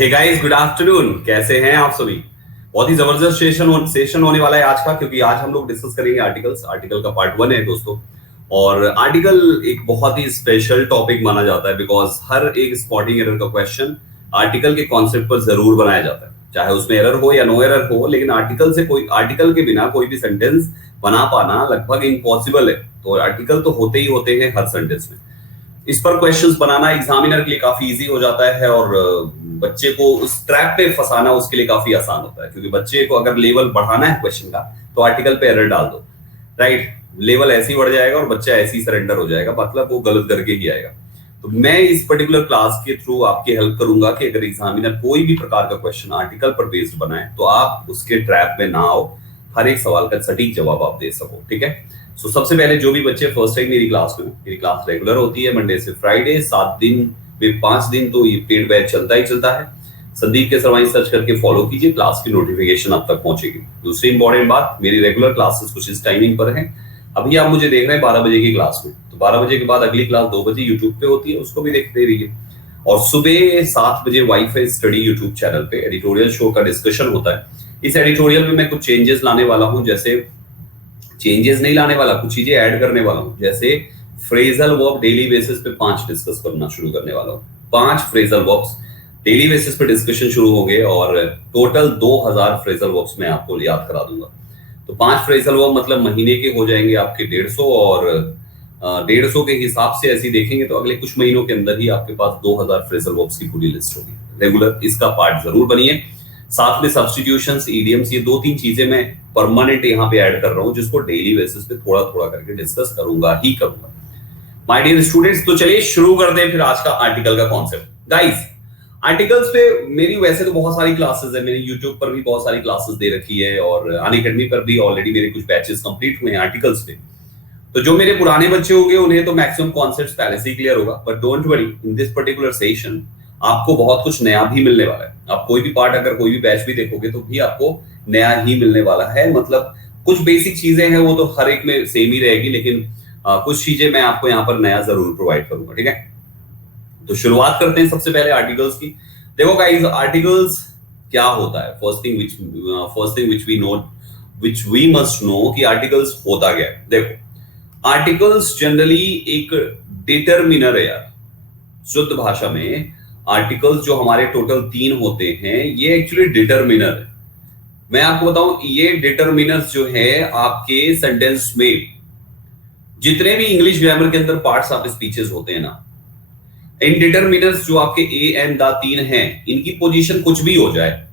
Hey guys, good afternoon. कैसे हैं आप सभी? बहुत ही जबरदस्त सेशन होने वाला है आज का, क्योंकि आज हम लोग डिस्कस करेंगे आर्टिकल का पार्ट 1 है दोस्तों। और आर्टिकल एक बहुत ही स्पेशल टॉपिक माना जाता है, बिकॉज हर एक स्पॉटिंग एरर का क्वेश्चन आर्टिकल के कॉन्सेप्ट पर जरूर बनाया जाता है, चाहे उसमें एरर हो या नो एरर हो। लेकिन आर्टिकल के बिना कोई भी सेंटेंस बना पाना लगभग इम्पॉसिबल है। तो आर्टिकल तो होते ही होते हैं हर सेंटेंस में। इस पर क्वेश्चंस बनाना एग्जामिनर के लिए काफी इजी हो जाता है, और बच्चे को उस ट्रैप पे फंसाना उसके लिए काफी आसान होता है। क्योंकि बच्चे को अगर लेवल बढ़ाना है क्वेश्चन का, तो आर्टिकल पे एरर डाल दो, राइट। लेवल ऐसे ही बढ़ जाएगा और बच्चा ऐसे ही सरेंडर हो जाएगा, मतलब वो गलत करके ही आएगा। तो मैं इस पर्टिकुलर क्लास के थ्रू आपकी हेल्प करूंगा कि अगर एग्जामिनर कोई भी प्रकार का क्वेश्चन आर्टिकल पर बेस्ड बनाए, तो आप उसके ट्रैप में ना आओ, हर एक सवाल का सटीक जवाब आप दे सको। ठीक है। सबसे पहले जो भी बच्चे फर्स्ट टाइम मेरी क्लास रेगुलर होती है मंडे से फ्राइडे, 7 दिन में 5 दिन तो ये पेड बैच चलता ही चलता है। संदीप के सरवाई सर्च करके फॉलो कीजिए, क्लास की नोटिफिकेशन आप तक पहुंचेगी। दूसरी इंपॉर्टेंट बात, मेरी रेगुलर क्लासेस कुछ इस टाइमिंग पर है। अभी आप मुझे देख रहे हैं 12 बजे की क्लास में, तो 12 बजे के बाद अगली क्लास 2 बजे यूट्यूब पे होती है, उसको भी देखते रहिए। और सुबह 7 बजे वाईफाई स्टडी यूट्यूब चैनल पे एडिटोरियल शो का डिस्कशन होता है। इस एडिटोरियल में मैं कुछ चेंजेस लाने वाला हूं, जैसे चेंजेस नहीं लाने वाला, कुछ चीजें ऐड करने वाला हूं। जैसे फ्रेजल वर्ब डेली बेसिस पे 5 डिस्कस करना शुरू करने वाला हूं। 5 फ्रेजल वर्ब्स डेली बेसिस पे डिस्कशन शुरू हो गए, और टोटल 2000 फ्रेजल वर्ब्स मैं आपको याद करा दूंगा। तो 5 फ्रेजल वर्ब मतलब महीने के हो जाएंगे आपके 150, और 150 के हिसाब से ऐसे देखेंगे तो अगले कुछ महीनों के अंदर ही आपके पास 2000 फ्रेजल वर्ब्स की पूरी लिस्ट होगी। रेगुलर इसका पार्ट जरूर बनिए। साथ में सब्स्टिट्यूशंस, इडियम्स, ये 2-3 चीजें मैं परमानेंट यहाँ पे ऐड कर रहा हूँ, जिसको डेली बेसिस पे थोड़ा थोड़ा करके डिस्कस करूंगा ही करूंगा। माय डियर स्टूडेंट्स, तो चलिए शुरू करते हैं फिर आज का आर्टिकल का कॉन्सेप्ट। गाइस, आर्टिकल्स पे मेरी वैसे तो बहुत सारी क्लासेस है, मैंने यूट्यूब पर भी बहुत सारी क्लासेस दे रखी है, और अनअकैडमी पर भी ऑलरेडी मेरे कुछ बैचेस कंप्लीट हुए हैं आर्टिकल्स पे। तो जो मेरे पुराने बच्चे होंगे उन्हें तो मैक्सिमम कॉन्सेप्ट्स पहले से ही क्लियर होगा, but don't worry, in this particular session आपको बहुत कुछ नया भी मिलने वाला है। आप कोई भी पार्ट, अगर कोई भी बैच भी देखोगे तो भी आपको नया ही मिलने वाला है। मतलब कुछ बेसिक चीजें हैं वो तो हर एक में सेम ही रहेगी, लेकिन कुछ चीजें मैं आपको यहाँ पर नया जरूर प्रोवाइड करूंगा। ठीक है, तो शुरुआत करते हैं सबसे पहले आर्टिकल्स की। देखो गाइस, आर्टिकल्स क्या होता है? First thing which we must know कि आर्टिकल्स होता क्या है। देखो, आर्टिकल्स जनरली एक डिटरमिनर है यार। शुद्ध भाषा में आर्टिकल्स जो हमारे टोटल 3 होते हैं, ये एक्चुअली डिटरमिनर है। मैं आपको बताऊं, ये डिटरमिनर्स जो है आपके सेंटेंस में जितने भी इंग्लिश ग्रामर के अंदर पार्ट्स ऑफ स्पीचेस होते हैं ना, इन डिटरमिनर्स जो आपके ए एंड द 3 हैं, इनकी पोजीशन कुछ भी हो जाए,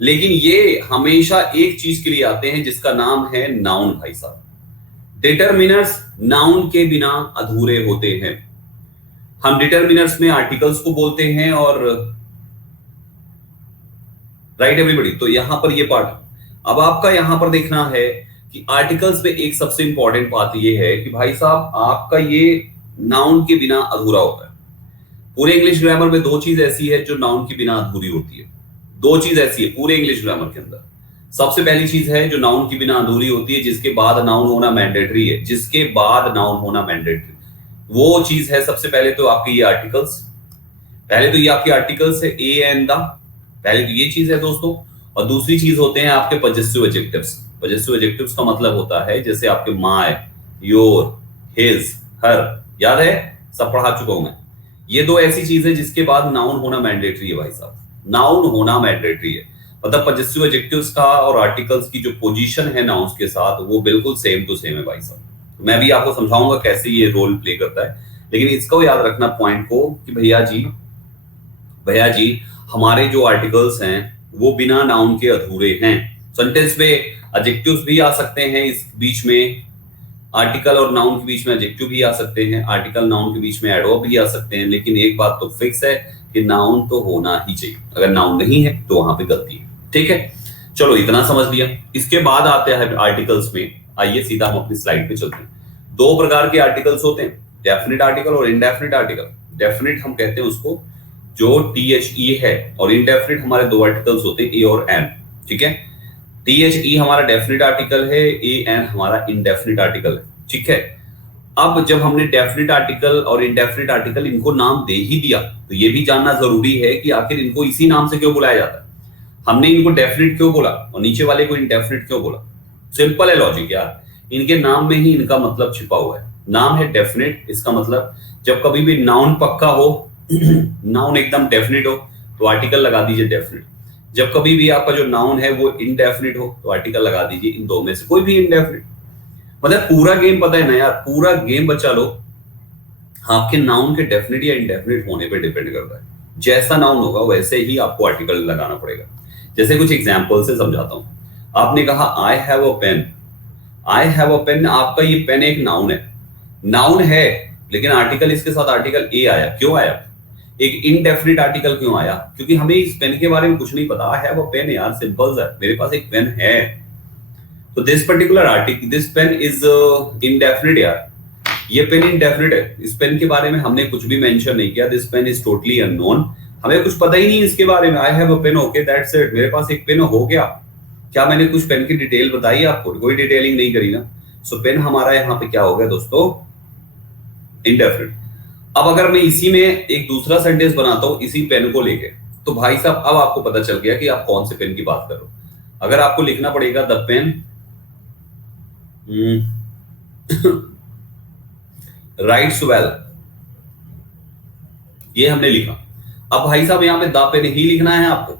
लेकिन ये हमेशा एक चीज के लिए आते हैं जिसका नाम है नाउन। भाई साहब, डिटरमिनर्स नाउन के बिना अधूरे होते हैं। हम डिटरमिनर्स में आर्टिकल्स को बोलते हैं, और राइट एवरीबॉडी। तो यहां पर ये पार्ट, अब आपका यहां पर देखना है कि आर्टिकल्स में एक सबसे इंपॉर्टेंट बात ये है कि भाई साहब, आपका ये नाउन के बिना अधूरा होता है। पूरे इंग्लिश ग्रामर में 2 चीज ऐसी है जो नाउन के बिना अधूरी होती है। 2 चीज ऐसी है पूरे इंग्लिश ग्रामर के अंदर। सबसे पहली चीज है जो नाउन के बिना अधूरी होती है, जिसके बाद नाउन होना मैंडेटरी है, जिसके बाद नाउन होना मैंडेटरी, वो चीज है सबसे पहले तो आपके ये आर्टिकल्स। पहले तो ये आपके आर्टिकल्स है ए एंड द, पहले तो ये चीज है दोस्तों। और दूसरी चीज होते हैं आपके पजेसिव एडजेक्टिव्स। पजेसिव एडजेक्टिव्स का मतलब होता है जैसे आपके माय, योर, हिज, हर, याद है, सब पढ़ा चुका हूं मैं। ये 2 ऐसी चीजें जिसके बाद नाउन होना मैंडेटरी है भाई साहब, नाउन होना मैंडेटरी है। मतलब पजेसिव एडजेक्टिव्स का और आर्टिकल्स की जो पोजीशन है नाउन्स के साथ, वो बिल्कुल सेम टू सेम है भाई साहब। मैं भी आपको समझाऊंगा कैसे ये रोल प्ले करता है, लेकिन इसको याद रखना पॉइंट को कि भैया जी हमारे जो आर्टिकल्स हैं वो बिना नाउन के अधूरे हैं। सेंटेंस में एडजेक्टिव्स भी आ सकते हैं, इस बीच में आर्टिकल और नाउन के बीच में एडजेक्टिव भी आ सकते हैं, आर्टिकल नाउन के बीच में एडवर्ब भी आ सकते हैं, लेकिन एक बात तो फिक्स है कि नाउन तो होना ही चाहिए। अगर नाउन नहीं है तो वहां पे गलती है। ठीक है, चलो इतना समझ लिया। इसके बाद आते हैं आर्टिकल्स में। आइए सीधा हम अपनी स्लाइड पे चलते हैं। 2 प्रकार के आर्टिकल्स होते हैं, डेफिनेट आर्टिकल और इनडेफिनेट आर्टिकल। डेफिनेट हम कहते हैं उसको जो THE है, और इनडेफिनेट हमारे 2 आर्टिकल्स होते हैं ए और एन। ठीक है, THE हमारा डेफिनेट आर्टिकल है, AN हमारा इनडेफिनेट आर्टिकल है। ठीक है, अब जब हमने डेफिनेट आर्टिकल और इनडेफिनेट आर्टिकल इनको नाम दे ही दिया, तो ये भी जानना जरूरी है कि आखिर इनको इसी नाम से क्यों बुलाया जाता है। हमने इनको डेफिनेट क्यों बोला और नीचे वाले को इनडेफिनेट क्यों बोला? सिंपल है लॉजिक यार, इनके नाम में ही इनका मतलब छिपा हुआ है। नाम है डेफिनेट, इसका मतलब जब कभी भी नाउन पक्का हो नाउन एकदम डेफिनेट हो तो आर्टिकल लगा दीजिए डेफिनेट। जब कभी भी आपका जो नाउन है वो इनडेफिनेट हो तो आर्टिकल लगा दीजिए इन दो में से कोई भी इनडेफिनेट। मतलब पूरा गेम पता है ना यार, पूरा गेम बचा लो आपके नाउन के डेफिनेट या इनडेफिनेट होने पे डिपेंड करता है। जैसा नाउन होगा वैसे ही आपको आर्टिकल लगाना पड़ेगा। जैसे कुछ एग्जांपल से समझाता हूं। आपने कहा I have a pen, I have a pen, आपका ये पेन एक नाउन है, नाउन है, लेकिन आर्टिकल इसके साथ आर्टिकल ए आया, क्यों आया? एक इनडेफिनिट आर्टिकल क्यों आया? क्योंकि हमें इस पेन के बारे में कुछ नहीं पता। आई हैव अ पेन यार, सिंपल सा, मेरे पास एक पेन है। तो this particular article, this pen is indefinite यार, ये पेन इनडेफिनिट है। इस पेन के बारे में हमने कुछ भी मेंशन नहीं किया। This pen is totally unknown, हमें कुछ पता ही नहीं इसके बारे में। I have a pen, okay that's it, मेरे पास एक पेन हो गया। क्या मैंने कुछ पेन की डिटेल बताई आपको? कोई डिटेलिंग नहीं करी ना। सो पेन हमारा यहाँ पे क्या हो गया दोस्तों? इनडेफिनिट। अब अगर मैं इसी में एक दूसरा सेंटेंस बनाता हूं इसी पेन को लेके, तो भाई साहब अब आपको पता चल गया कि आप कौन से पेन की बात कर रहे हो। अगर आपको लिखना पड़ेगा द पेन राइट्स वेल, ये हमने लिखा। अब भाई साहब यहाँ पे द पेन ही लिखना है आपको।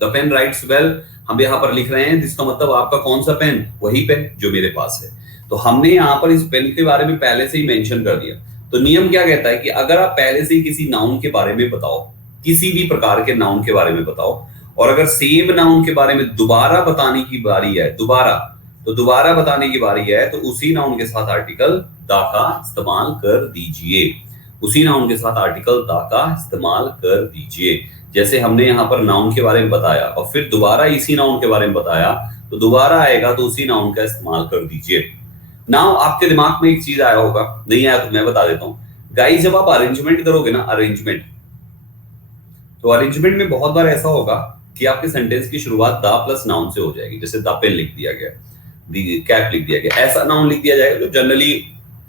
द पेन राइट्स वेल हम यहाँ पर लिख रहे हैं, जिसका मतलब आपका कौन सा पेन? वही पेन जो मेरे पास है। तो हमने यहाँ पर इस पेन के बारे में पहले से ही मेंशन कर दिया। तो नियम क्या कहता है कि अगर आप पहले से ही किसी नाउन के बारे में बताओ, किसी भी प्रकार के नाउन के बारे में बताओ, और अगर सेम नाउन के बारे में दोबारा बताने की बारी है, दोबारा बताने की बारी है, तो उसी नाउन के साथ आर्टिकल दा का इस्तेमाल कर दीजिए। उसी नाउन के साथ आर्टिकल दा का इस्तेमाल कर दीजिए। जैसे हमने यहाँ पर नाउन के बारे में बताया और फिर दोबारा इसी नाउन के बारे में बताया, तो दोबारा आएगा तो उसी नाउन का इस्तेमाल कर दीजिए। नाउ आपके दिमाग में एक चीज आया होगा, नहीं आया तो मैं बता देता हूं। गाइस जब आप अरेंजमेंट करोगे ना, अरेंजमेंट, तो अरेंजमेंट में बहुत बार ऐसा होगा कि आपके सेंटेंस की शुरुआत दा प्लस नाउन से हो जाएगी। जैसे द पेन लिख दिया गया, द कैप लिख दिया गया, ऐसा नाउन लिख दिया जाएगा जो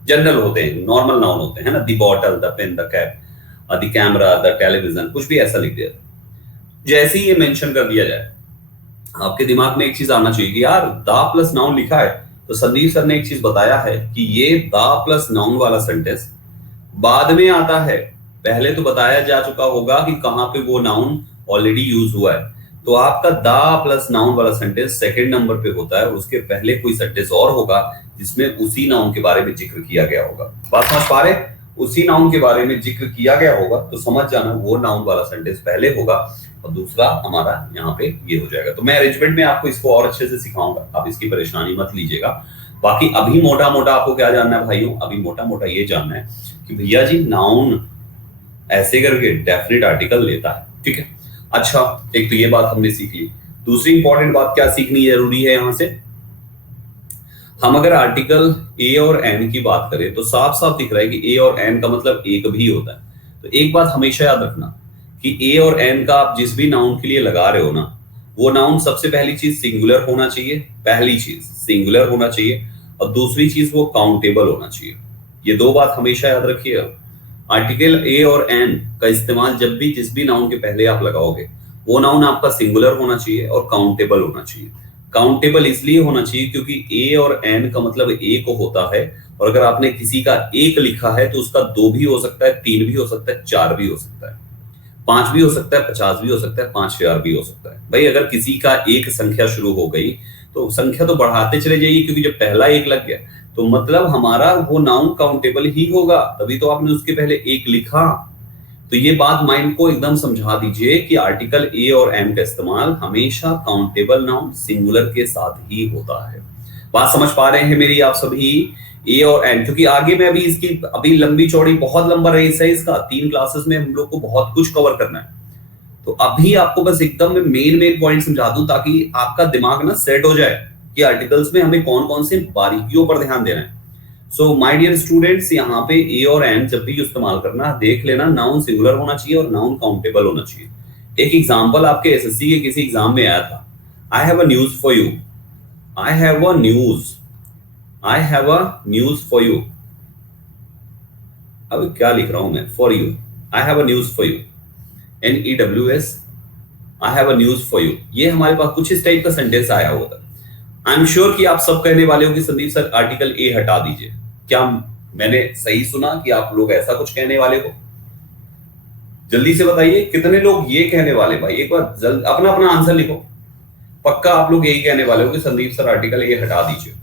जनरल होते हैं, नॉर्मल नाउन होते हैं ना, the bottle, the pen, the cap, the camera, the television, कुछ भी ऐसा लिख दिया। जैसे ही ये मेंशन कर दिया जाए, आपके दिमाग में एक चीज आना चाहिए कि यार दा प्लस नाउन लिखा है, तो संदीप सर ने एक चीज बताया है कि ये दा प्लस नाउन वाला सेंटेंस बाद में आता है। पहले तो बताया जा चुका होगा कि कहां पे वो नाउन ऑलरेडी यूज हुआ है। तो आपका दा प्लस नाउन वाला सेंटेंस सेकंड नंबर पे होता है, और उसके पहले कोई सेंटेंस और होगा जिसमें उसी नाउन के बारे में जिक्र किया गया होगा। बात समझ पा रहे? उसी नाउन के बारे में जिक्र किया गया होगा, तो समझ जाना वो नाउन वाला सेंटेंस पहले होगा और दूसरा हमारा यहाँ पे ये हो जाएगा। तो मैं अरेंजमेंट में आपको इसको और अच्छे से सिखाऊंगा, आप इसकी परेशानी मत लीजिएगा। बाकी अभी मोटा मोटा आपको क्या जानना है भाइयों? अभी मोटा मोटा ये जानना है कि भैया जी नाउन ऐसे करके डेफिनेट आर्टिकल लेता है, ठीक है। अच्छा, एक तो ये बात हमने सीख ली। दूसरी इंपॉर्टेंट बात क्या सीखनी जरूरी है यहां से? हम अगर आर्टिकल ए और एन की बात करें तो साफ साफ दिख रहा है कि ए और एन का मतलब एक भी होता है। तो एक बात हमेशा याद रखना कि ए और एन का आप जिस भी नाउन के लिए लगा रहे हो ना, वो नाउन सबसे पहली चीज सिंगुलर होना चाहिए, पहली चीज सिंगुलर होना चाहिए, और दूसरी चीज वो काउंटेबल होना चाहिए। ये दो बात हमेशा याद रखिएगा। आर्टिकल ए और एन का इस्तेमाल जब भी जिस भी नाउन के पहले आप लगाओगे, वो नाउन आपका सिंगुलर होना चाहिए और काउंटेबल होना चाहिए। काउंटेबल इसलिए होना चाहिए क्योंकि ए और एन का मतलब एक होता है, और अगर आपने किसी का एक लिखा है तो उसका दो भी हो सकता है, तीन भी हो सकता है, चार भी हो सकता है, पांच भी हो सकता है, 50 भी हो सकता है, 5000 भी हो सकता है। भाई अगर किसी का एक संख्या शुरू हो गई तो संख्या तो बढ़ाते चले जाइए, क्योंकि जब पहला एक लग गया तो मतलब हमारा वो नाउन काउंटेबल ही होगा, तभी तो आपने उसके पहले एक लिखा। तो ये बात माइंड को एकदम समझा दीजिए कि आर्टिकल ए और एन का इस्तेमाल हमेशा काउंटेबल नाउन सिंगुलर के साथ ही होता है। बात समझ पा रहे हैं मेरी आप सभी? ए और एन, क्योंकि आगे में अभी इसकी अभी लंबी चौड़ी बहुत लंबा रेस है इसका, 3 क्लासेस में हम लोग को बहुत कुछ कवर करना है। तो अभी आपको बस एकदम मेन पॉइंट समझा दूं ताकि आपका दिमाग ना सेट हो जाए कि आर्टिकल्स में हमें कौन कौन से बारीकियों पर ध्यान देना है। सो माय डियर स्टूडेंट्स, यहाँ पे ए और एन जब भी इस्तेमाल करना, देख लेना नाउन सिंगुलर होना चाहिए और नाउन काउंटेबल होना चाहिए। एक एग्जांपल आपके एसएससी के किसी एग्जाम में आया था, आई have a news for you, I have a news, I have a news for you. अब क्या लिख रहा हूं मैं, for you, I have a news for you, NEWS, I have a news for you, ये हमारे पास कुछ इस टाइप का सेंटेंस आया होगा। आई एम श्योर कि आप सब कहने वाले हो कि संदीप सर आर्टिकल ए हटा दीजिए। क्या मैंने सही सुना कि आप लोग ऐसा कुछ कहने वाले हो? जल्दी से बताइए कितने लोग ये कहने वाले, भाई एक बार जल्द अपना अपना आंसर लिखो। पक्का आप लोग यही कहने वाले हो कि संदीप सर आर्टिकल ए हटा दीजिए।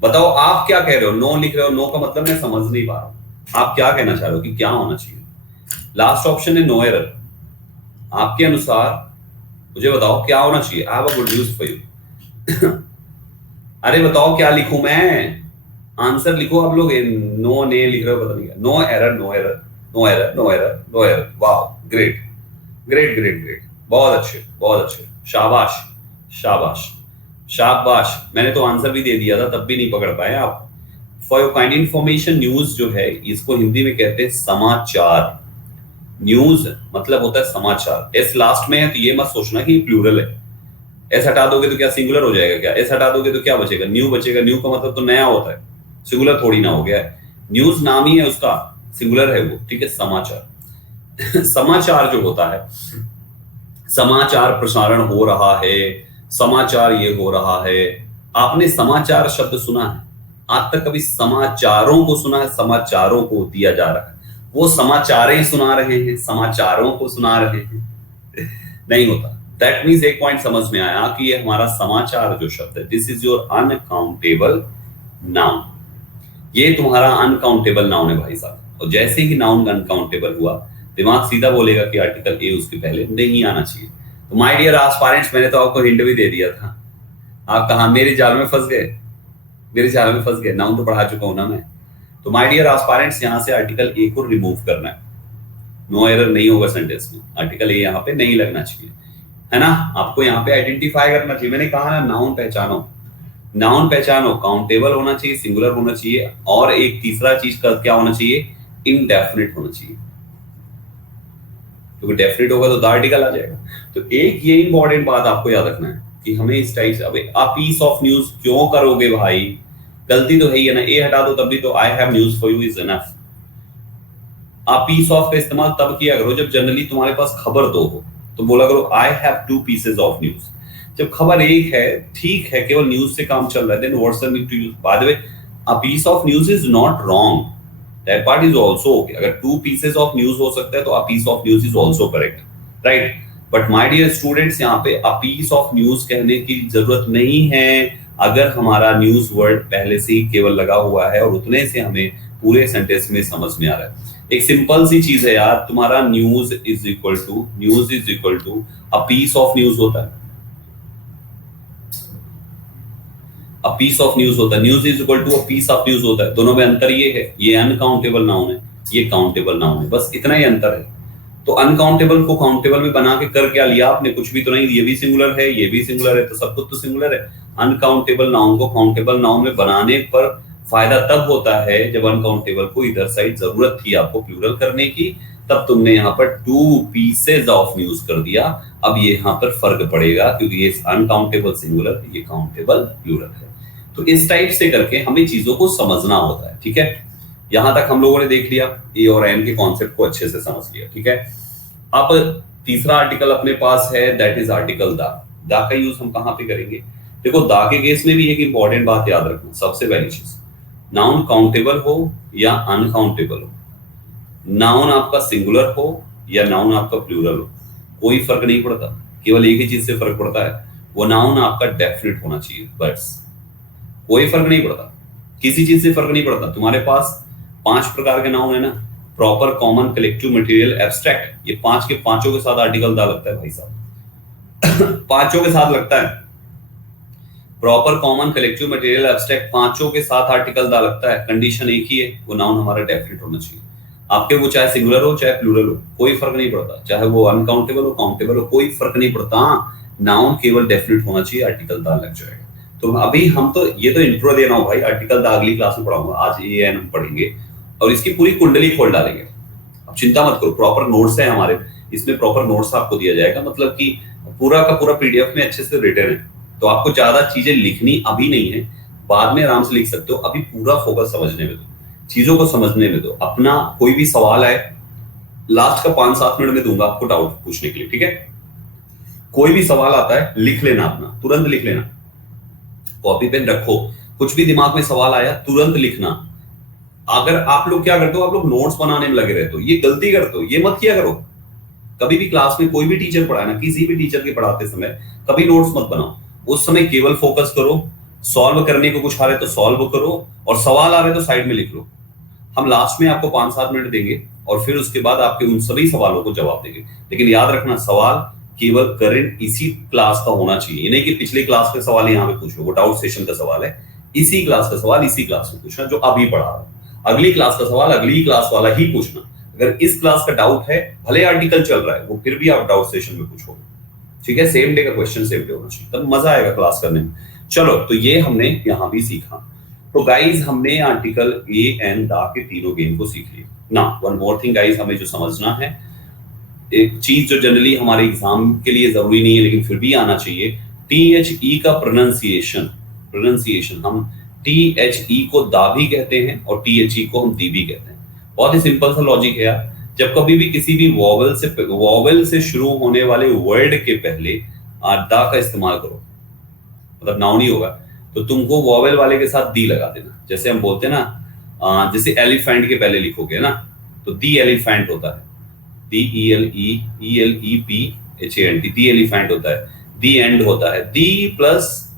बताओ आप क्या कह रहे हो? नो लिख रहे हो, नो का मतलब मैं समझ नहीं पा रहा हूं आप क्या कहना चाह रहे हो कि क्या होना चाहिए। लास्ट ऑप्शन है नो एरर। आपके अनुसार मुझे बताओ क्या होना चाहिए। आई have a good news for you. अरे बताओ क्या लिखूं मैं, आंसर लिखो आप लोग। नो ने लिख रहे हो, पता नहीं क्या। No error, no error, no error, no error, no error. वाह, ग्रेट ग्रेट ग्रेट ग्रेट, बहुत अच्छे बहुत अच्छे, शाबाश शाबाश शाबाश। मैंने तो आंसर भी दे दिया था तब भी नहीं पकड़ पाए आप। For your kind information, news जो है इसको हिंदी में कहते हैं समाचार। न्यूज मतलब होता है समाचार। एस लास्ट में है तो ये मत सोचना कि प्लूरल है। एस हटा दोगे तो क्या सिंगुलर हो जाएगा क्या? एस हटा दोगे तो क्या बचेगा? न्यू बचेगा। न्यू का मतलब तो नया होता है, सिंगुलर थोड़ी ना हो गया है। न्यूज नाम ही है उसका, सिंगुलर है वो, ठीक है। समाचार समाचार जो होता है, समाचार प्रसारण हो रहा है, समाचार ये हो रहा है। आपने समाचार शब्द सुना है? आज तक कभी समाचारों को सुना है? समाचारों को दिया जा रहा है, वो समाचारें सुना रहे हैं, समाचारों को सुना रहे हैं, नहीं होता। दैट मीन्स एक पॉइंट समझ में आया कि ये हमारा समाचार जो शब्द है, this is your uncountable noun. ये तुम्हारा अनकाउंटेबल नाउन है भाई साहब। और जैसे ही नाउन अनकाउंटेबल हुआ, दिमाग सीधा बोलेगा कि आर्टिकल ए उसके पहले नहीं आना चाहिए। तो माय डियर एस्पायरेंट्स, मैंने तो आपको हिंट भी दे दिया था। आप कहा मेरे जाल में फंस गए, मेरे जाल में फंस गए। नाउन तो पढ़ा चुका हूं ना मैं। तो माय डियर एस्पायरेंट्स, यहां से आर्टिकल ए को रिमूव करना है। नो एरर नहीं होगा सेंटेंस में, आर्टिकल ए यहाँ पे नहीं लगना चाहिए, है ना। आपको यहाँ पे आइडेंटिफाई करना चाहिए। मैंने कहा ना, नाउन पहचानो, नाउन पहचानो। काउंटेबल होना चाहिए, सिंगुलर होना चाहिए, और एक तीसरा चीज का क्या होना चाहिए? इनडेफिनिट होना चाहिए, क्योंकि डेफिनिट होगा तो द आर्टिकल आ जाएगा। तो एक ये इंपॉर्टेंट बात आपको याद रखना है कि हमें इस टाइप से, अबे अ पीस ऑफ न्यूज क्यों करोगे भाई? गलती तो है ही है ना। ए हटा दो तब भी तो I have news for you is enough. A piece of का इस्तेमाल तब किया करो जब जनरली तुम्हारे पास खबर दो हो, तो बोला करो I have to pieces of news. जब खबर एक है, ठीक है, केवल न्यूज से काम चल रहा है, then what's the need to use. By the way, a piece of news is not wrong, that part is also okay. अगर टू पीसेस ऑफ न्यूज हो सकता है तो a piece of news is also correct, right. But my dear students, यहाँ पे अ piece of news कहने की जरूरत नहीं है अगर हमारा न्यूज वर्ड पहले से ही केवल लगा हुआ है और उतने से हमें पूरे सेंटेंस में समझ में आ रहा है। एक सिंपल सी चीज है यार, तुम्हारा news is equal to a piece of news होता है। अ पीस ऑफ न्यूज होता है, news is equal to a piece of news होता है। दोनों में अंतर ये है, ये अनकाउंटेबल नाउन है, ये काउंटेबल नाउन है, बस इतना ही अंतर है। तो अनकाउंटेबल को काउंटेबल में बना के कर क्या लिया आपने? कुछ भी तो नहीं। ये भी सिंगुलर है, ये भी सिंगुलर है, तो सब कुछ तो सिंगुलर है। अनकाउंटेबल नाउन को काउंटेबल नाउन में बनाने पर फायदा तब होता है जब अनकाउंटेबल को इधर साइड जरूरत थी आपको प्लूरल करने की, तब तुमने यहाँ पर टू पीसेज ऑफ न्यूज कर दिया। अब ये यहाँ पर फर्क पड़ेगा क्योंकि ये अनकाउंटेबल सिंगुलर, ये काउंटेबल प्लूरल है। तो इस टाइप से करके हमें चीजों को समझना होता है, ठीक है। यहां तक हम लोगों ने देख लिया, ए और एन के कॉन्सेप्ट को अच्छे से समझ लिया, ठीक है। अब तीसरा आर्टिकल अपने पास है, दैट इज आर्टिकल दा। दा का यूज हम कहां पे करेंगे? देखो, दा के केस में भी एक इंपॉर्टेंट बात याद रखना। सबसे पहली चीज, नाउन काउंटेबल हो या अनकाउंटेबल हो, नाउन आपका सिंगुलर हो या नाउन आपका प्लूरल हो, कोई फर्क नहीं पड़ता। केवल एक ही चीज से फर्क पड़ता है, वो नाउन आपका डेफिनेट होना चाहिए, बस। कोई फर्क नहीं पड़ता, किसी चीज से फर्क नहीं पड़ता। तुम्हारे पास 5 प्रकार के नाउन है ना, proper, common, collective, material, abstract. ये 5 के पांचों के साथ आर्टिकल दा लगता है भाई साहब। पांचों के साथ लगता है। Proper, common, collective, material, abstract, पांचों के साथ आर्टिकल दा लगता है। कंडीशन एक ही है, वो नाउन हमारा डेफिनेट होना चाहिए। आपके वो चाहे सिंगुलर हो चाहे प्लूरल हो, कोई फर्क नहीं पड़ता। चाहे वो अनकाउंटेबल हो, काउंटेबल हो, कोई फर्क नहीं पड़ता। नाउन केवल डेफिनेट होना चाहिए, आर्टिकल दा लग जाएगा। तो अभी हम तो ये तो इंट्रो दे रहा हूँ भाई, आर्टिकल दा अगली क्लास में पढ़ाऊंगा। आज ये एन हम पढ़ेंगे और इसकी पूरी कुंडली खोल डालेंगे। अब चिंता मत करो, प्रॉपर नोट्स है हमारे, इसमें प्रॉपर नोट्स आपको दिया जाएगा। मतलब कि पूरा का पूरा पीडीएफ में अच्छे से रिटन है, तो आपको ज्यादा चीजें लिखनी अभी नहीं है, बाद में आराम से लिख सकते हो। अभी पूरा फोकस समझने में दो। चीजों को समझने में दो। अपना कोई भी सवाल है, लास्ट का 5-7 मिनट में दूंगा आपको डाउट पूछने के लिए, ठीक है। कोई भी सवाल आता है लिख लेना, अपना तुरंत लिख लेना, कॉपी पेन रखो, कुछ भी दिमाग में सवाल आया तुरंत लिखना। अगर आप लोग क्या करते हो, आप लोग नोट्स बनाने में लगे रहते हो, ये गलती करते हो, ये मत किया करो। कभी भी क्लास में कोई भी टीचर पढ़ाए ना, किसी भी टीचर के पढ़ाते समय कभी नोट्स मत बनाओ। उस समय केवल फोकस करो, सॉल्व करने को कुछ आ रहा है तो सॉल्व करो, और सवाल आ रहे तो साइड में लिख लो। हम लास्ट में आपको 5-7 मिनट देंगे और फिर उसके बाद आपके उन सभी सवालों को जवाब देंगे। लेकिन याद रखना, सवाल केवल करंट इसी क्लास का होना चाहिए, नहीं कि पिछले क्लास के सवाल यहाँ पे पूछ लो, वो डाउट सेशन का सवाल है। इसी क्लास का सवाल इसी क्लास में पूछना जो अभी पढ़ा रहा हूं। अगली क्लास का सवाल अगली क्लास वाला ही पूछना। अगर इस क्लास का डाउट है, भले आर्टिकल चल रहा है, वो फिर भी आप डाउट सेशन में पूछोगे, ठीक है। सेम डे का क्वेश्चन सेम डे होना चाहिए, तब मजा आएगा क्लास करने में। चलो, तो ये हमने यहां भी सीखा। तो गाइज, हमने आर्टिकल ए एंड द के तीनों गेम को सीख लिया ना। वन मोर थिंग गाइज, हमें जो समझना है, एक चीज जो जनरली हमारे एग्जाम के लिए जरूरी नहीं है लेकिन फिर भी आना चाहिए, THE का प्रोनाउंसिएशन हम THE को दा भी कहते हैं और THE को हम दी भी कहते हैं। बहुत ही सिंपल सा लॉजिक है यार। जब कभी भी किसी भी वॉवेल से शुरू होने वाले वर्ड के पहले दा का इस्तेमाल करो, मतलब नाउन ही होगा, तो तुमको वॉवेल वाले के साथ दी लगा देना। जैसे हम बोलते हैं ना, जैसे एलिफेंट के पहले लिखोगे ना, तो दी एलिफेंट होता है, DELEPHANT, दी एलिफेंट होता है। दी एंड होता है, दी प्लस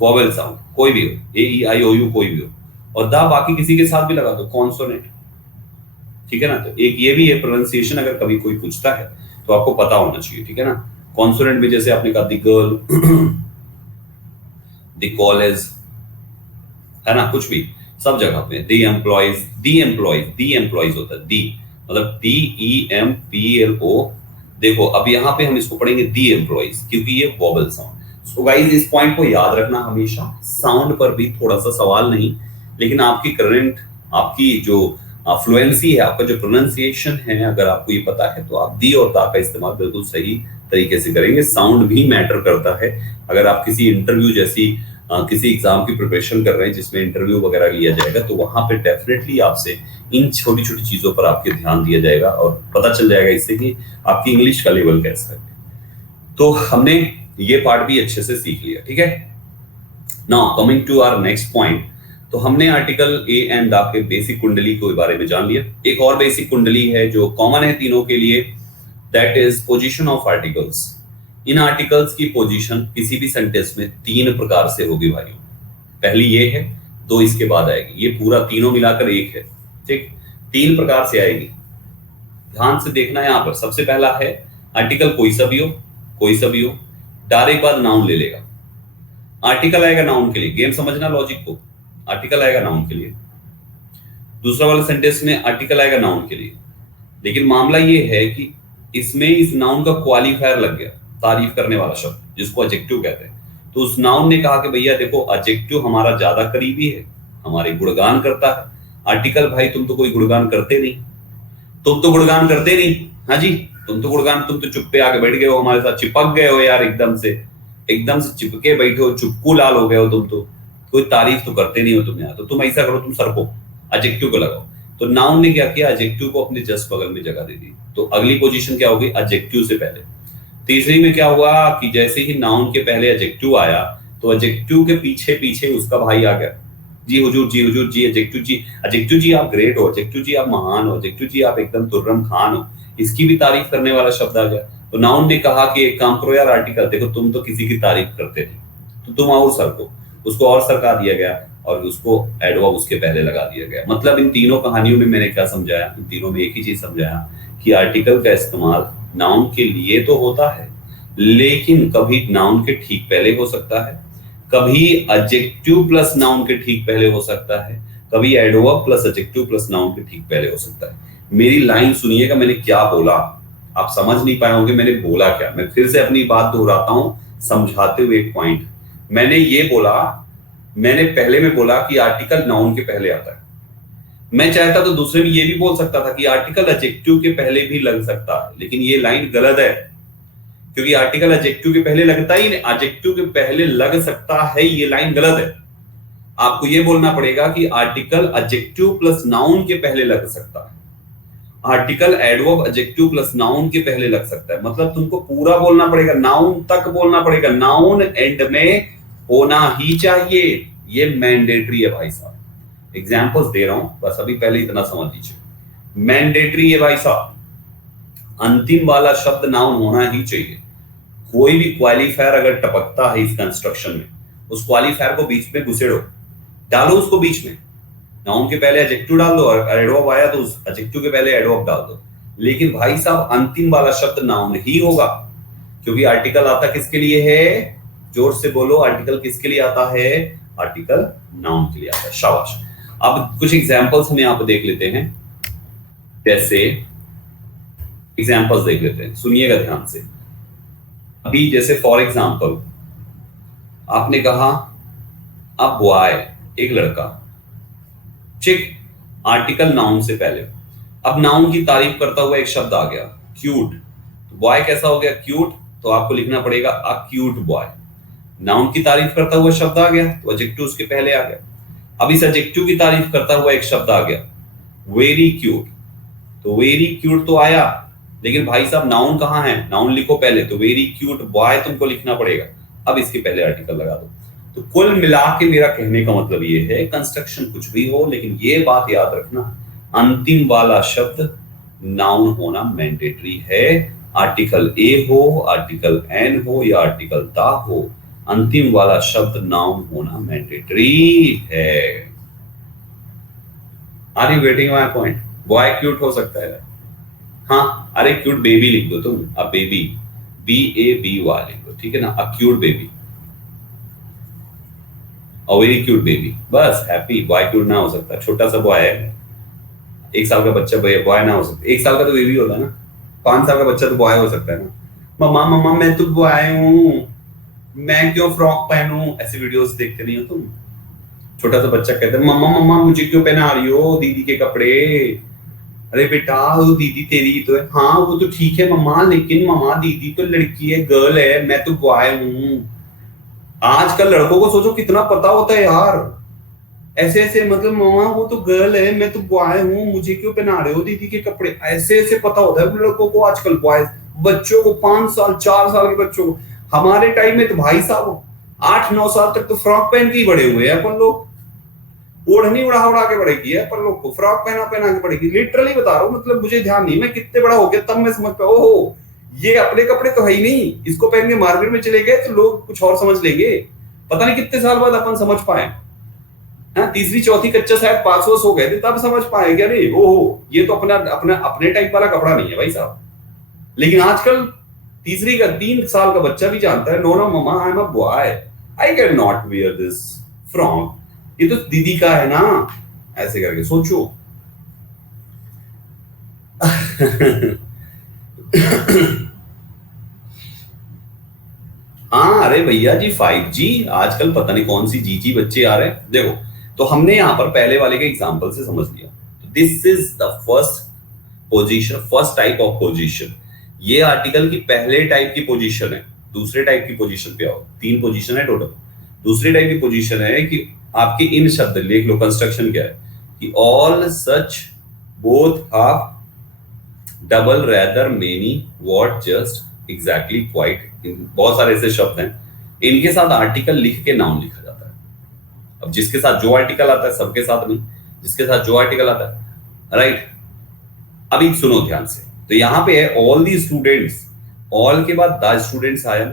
वॉवेल साउंड कोई भी हो, AEIOU कोई भी हो, और दा बाकी किसी के साथ भी लगा दो, कॉन्सोनेंट, ठीक है ना। तो एक ये भी है प्रोनाउंसिएशन, अगर कभी कोई पूछता है तो आपको पता होना चाहिए, ठीक है ना। कॉन्सोनेंट में जैसे आपने कहा द गर्ल, द कॉलेज, है ना, कुछ भी, सब जगह पे दी एम्प्लॉइज होता है, दी मतलब DEMPLO। देखो अब यहाँ पे हम इसको पढ़ेंगे दी एम्प्लॉइज, क्योंकि ये वॉवेल साउंड। सो गाइस, इस पॉइंट को याद रखना हमेशा। साउंड पर भी थोड़ा सा सवाल नहीं, लेकिन आपकी करंट, आपकी जो फ्लुएंसी है, आपका जो प्रोनाउंसिएशन है, अगर आपको ये पता है तो आप दी और दा का इस्तेमाल बिल्कुल सही तरीके से करेंगे। साउंड भी मैटर करता है। अगर आप किसी इंटरव्यू जैसी किसी एग्जाम की प्रिपरेशन कर रहे हैं जिसमें इंटरव्यू वगैरह लिया जाएगा, तो वहां पे डेफिनेटली आपसे इन छोटी छोटी चीजों पर आपके ध्यान दिया जाएगा और पता चल जाएगा इससे कि आपकी इंग्लिश का लेवल कैसा है। तो हमने ये पार्ट भी अच्छे से सीख लिया, ठीक है। Now coming to our next point, तो हमने आर्टिकल ए एंड दा के बेसिक कुंडली के बारे में जान लिया। एक और बेसिक कुंडली है जो कॉमन है तीनों के लिए, that is position of articles. In articles की पोजीशन किसी भी सेंटेंस में 3 प्रकार से होगी भाइयों। पहली ये है, 2 इसके बाद आएगी, ये पूरा तीनों मिलाकर 1 है, ठीक। 3 प्रकार से आएगी, ध्यान से देखना। यहां पर सबसे पहला है आर्टिकल कोई सा भी हो, डायरेक्ट बाद नाउन ले लेगा। आर्टिकल आएगा नाउन के लिए, गेम समझना लॉजिक को, आर्टिकल आएगा नाउन के लिए। दूसरा वाला सेंटेंस में आर्टिकल आएगा नाउन के लिए, लेकिन मामला ये है कि इसमें इस नाउन का क्वालिफायर लग गया, तारीफ करने वाला शब्द जिसको एडजेक्टिव कहते हैं। तो उस नाउन ने कहा कि भैया देखो, एडजेक्टिव हमारा ज्यादा करीबी है, हमारे गुणगान करता है। आर्टिकल भाई तुम तो कोई गुणगान करते नहीं, हाँ जी, तुम तो चुप पे आके बैठ गए हो, हमारे साथ चिपक गए हो यार, एकदम से चिपके बैठे हो, चुपकू लाल हो गए हो तुम तो, कोई तारीफ तो करते नहीं हो तुम यार। तो तुम ऐसा करो, तुम सरको, एडजेक्टिव को लगाओ। तो नाउन ने क्या किया, एडजेक्टिव को अपने जस्ट बगल में जगह दे दी। तो अगली पोजीशन क्या होगी, एडजेक्टिव से पहले। तीसरी में क्या हुआ कि जैसे ही नाउन के पहले एडजेक्टिव आया, तो एडजेक्टिव के पीछे पीछे उसका भाई आ गया, जी हुजूर जी, एडजेक्टिव जी आप ग्रेट हो, एडजेक्टिव जी आप महान हो, एडजेक्टिव जी आप एकदम तुर्रम खान हो, इसकी भी तारीफ करने वाला शब्द आ गया। तो नाउन ने कहा कि एक काम करो यार आर्टिकल, देखो तुम तो किसी की तारीफ करते नहीं, तो तुम और सरको, उसको और सरका दिया गया और उसको एडवर्ब उसके पहले लगा दिया गया। मतलब इन तीनों कहानियों में मैंने क्या समझाया, इन तीनों में एक ही चीज समझाया कि आर्टिकल का इस्तेमाल नाउन के लिए तो होता है, लेकिन कभी नाउन के ठीक पहले हो सकता है, कभी एडजेक्टिव प्लस नाउन के ठीक पहले हो सकता है, कभी adverb plus adjective plus noun के ठीक पहले हो सकता है। मेरी लाइन सुनिएगा, मैंने क्या बोला, आप समझ नहीं पाए होंगे मैंने बोला क्या। मैं फिर से अपनी बात दोहराता हूं समझाते हुए एक पॉइंट। मैंने पहले में बोला कि आर्टिकल नाउन के पहले आता है। मैं चाहता तो दूसरे में ये भी बोल सकता था कि आर्टिकल एडजेक्टिव के पहले भी लग सकता है, लेकिन ये लाइन गलत है, क्योंकि आर्टिकल एडजेक्टिव के पहले लगता ही नहीं, एडजेक्टिव के पहले लग सकता है, ये लाइन गलत है। आपको ये बोलना पड़ेगा कि आर्टिकल एडजेक्टिव प्लस नाउन के पहले लग सकता है, article adverb adjective plus noun के पहले लग सकता है। मतलब तुमको पूरा बोलना पड़ेगा, नाउन तक बोलना पड़ेगा, नाउन एंड में होना ही चाहिए, ये मैंडेटरी है भाई साहब। एग्जांपल्स दे रहा हूं, बस अभी पहले इतना समझ लीजिए, मैंडेटरी है भाई साहब, अंतिम वाला शब्द नाउन होना ही चाहिए। कोई भी क्वालिफायर अगर टपकता है इस कंस्ट्रक्शन में, उस क्वालिफायर को बीच में घुसेड़ो, डालो उसको बीच में, नाउन के पहले एडजेक्टिव डाल दो और एडवर्ब आया तो उस एडजेक्टिव के पहले एडवर्ब डाल दो। लेकिन भाई साहब अंतिम वाला शब्द नाउन ही होगा, क्योंकि आर्टिकल आता किसके लिए है? जोर से बोलो, आर्टिकल किसके लिए आता है? आर्टिकल नाउन के लिए आता है। शाबाश। अब कुछ एग्जांपल्स हम यहाँ पे देख लेते हैं, जैसे एग्जांपल्स देख लेते हैं, सुनिएगा ध्यान से। अभी जैसे फॉर एग्जांपल आपने कहा अब बॉय, एक लड़का, ठीक, आर्टिकल नाउन से पहले। अब नाउन की तारीफ करता हुआ एक शब्द आ गया, क्यूट। तो बॉय कैसा हो गया? क्यूट। तो आपको लिखना पड़ेगा अ क्यूट बॉय। नाउन की तारीफ करता हुआ शब्द आ गया तो एडजेक्टिव उसके पहले आ गया। अब इस एडजेक्टिव की तारीफ करता हुआ एक शब्द आ गया, वेरी क्यूट। तो वेरी क्यूट तो आया, लेकिन भाई साहब नाउन कहाँ है? नाउन लिखो पहले, तो वेरी क्यूट बॉय तुमको लिखना पड़ेगा। अब इसके पहले आर्टिकल लगा दो। तो कुल मिला के मेरा कहने का मतलब ये है, कंस्ट्रक्शन कुछ भी हो, लेकिन ये बात याद रखना, अंतिम वाला शब्द नाउन होना मैंडेटरी है। आर्टिकल ए हो, आर्टिकल एन हो या आर्टिकल दा हो, अंतिम वाला शब्द नाउन होना मैंडेटरी है। Are you getting my point? Boy cute हो सकता है, हाँ, अरे क्यूट बेबी लिख दो तुम, अब बेबी, BABY लिख दो, ठीक है ना, a cute baby, a very cute baby, बस हैप्पी। बॉय क्यूट ना हो सकता, छोटा सा बॉय है, 1 साल का बच्चा बॉय ना हो सकता, 1 साल का तो बेबी होता है ना, 5 साल का बच्चा तो बॉय हो सकता है ना। मम्मा मम्मा मैं तो बॉय हूँ, मैं क्यों फ्रॉक पहनूं? ऐसी वीडियोस देखते नहीं हो तुम? छोटा सा बच्चा कहता है मम्मा मम्मा मुझे क्यों पहना रही हो दीदी के कपड़े? अरे बेटा वो दीदी तेरी तो है, हाँ वो तो ठीक है मम्मा, लेकिन मम्मा दीदी तो लड़की है, गर्ल है, मैं तो बॉय हूँ। आजकल लड़कों को सोचो कितना पता होता है यार, ऐसे ऐसे, मतलब मम्मा वो तो गर्ल है, मैं तो बॉय हूँ, मुझे क्यों पहना रहे हो दीदी के कपड़े? ऐसे ऐसे पता होता है लड़कों को आजकल, बॉयज बच्चों को, 5 साल 4 साल के बच्चों को। हमारे टाइम में तो भाई साहब 8-9 साल तक तो फ्रॉक पहन के ही बड़े हुए हैं अपन लोग, ओढ़नी उड़ा उड़ा के बढ़ेगी है पर लोग को, फ्रॉक पहना पहना के बढ़ेगी। लिटरली बता रहा हूँ, मतलब मुझे ध्यान नहीं मैं कितने बड़ा हो गया तब मैं समझ पाया, ओहो ये अपने कपड़े तो है ही नहीं, इसको पहन के मार्केट में चले गए तो लोग कुछ और समझ लेंगे। पता नहीं कितने साल बाद अपन समझ पाए, हाँ, तीसरी चौथी कच्चा शायद 5 वर्ष हो गए थे तब समझ पाए कि अरे ओहो ये तो अपना अपना अपने टाइप वाला कपड़ा नहीं है भाई साहब। लेकिन आजकल 3 साल का बच्चा भी जानता है, no no mama I am a boy, I can not wear this frock, ये तो दीदी का है ना, ऐसे करके सोचो। हाँ अरे भैया जी 5G, आजकल पता नहीं कौन सी जीजी बच्चे आ रहे हैं। देखो, तो हमने यहां पर पहले वाले के एग्जांपल से समझ लिया, this is the first position, first type of position. ये आर्टिकल की पहले टाइप की पोजीशन है। दूसरे टाइप की पोजीशन पे आओ, 3 पोजीशन है टोटल। दूसरी टाइप की पोजीशन है कि आपके इन शब्द लिख लो, कंस्ट्रक्शन क्या है कि all such both half double rather many what just exactly quite, बहुत सारे ऐसे शब्द हैं, इनके साथ आर्टिकल लिख के नाउन लिखा जाता है। अब जिसके साथ जो आर्टिकल आता है, सबके साथ नहीं, जिसके साथ जो आर्टिकल आता है, राइट। अभी सुनो ध्यान से, तो यहां पे है ऑल दी स्टूडेंट्स, ऑल के बाद द स्टूडेंट्स आया।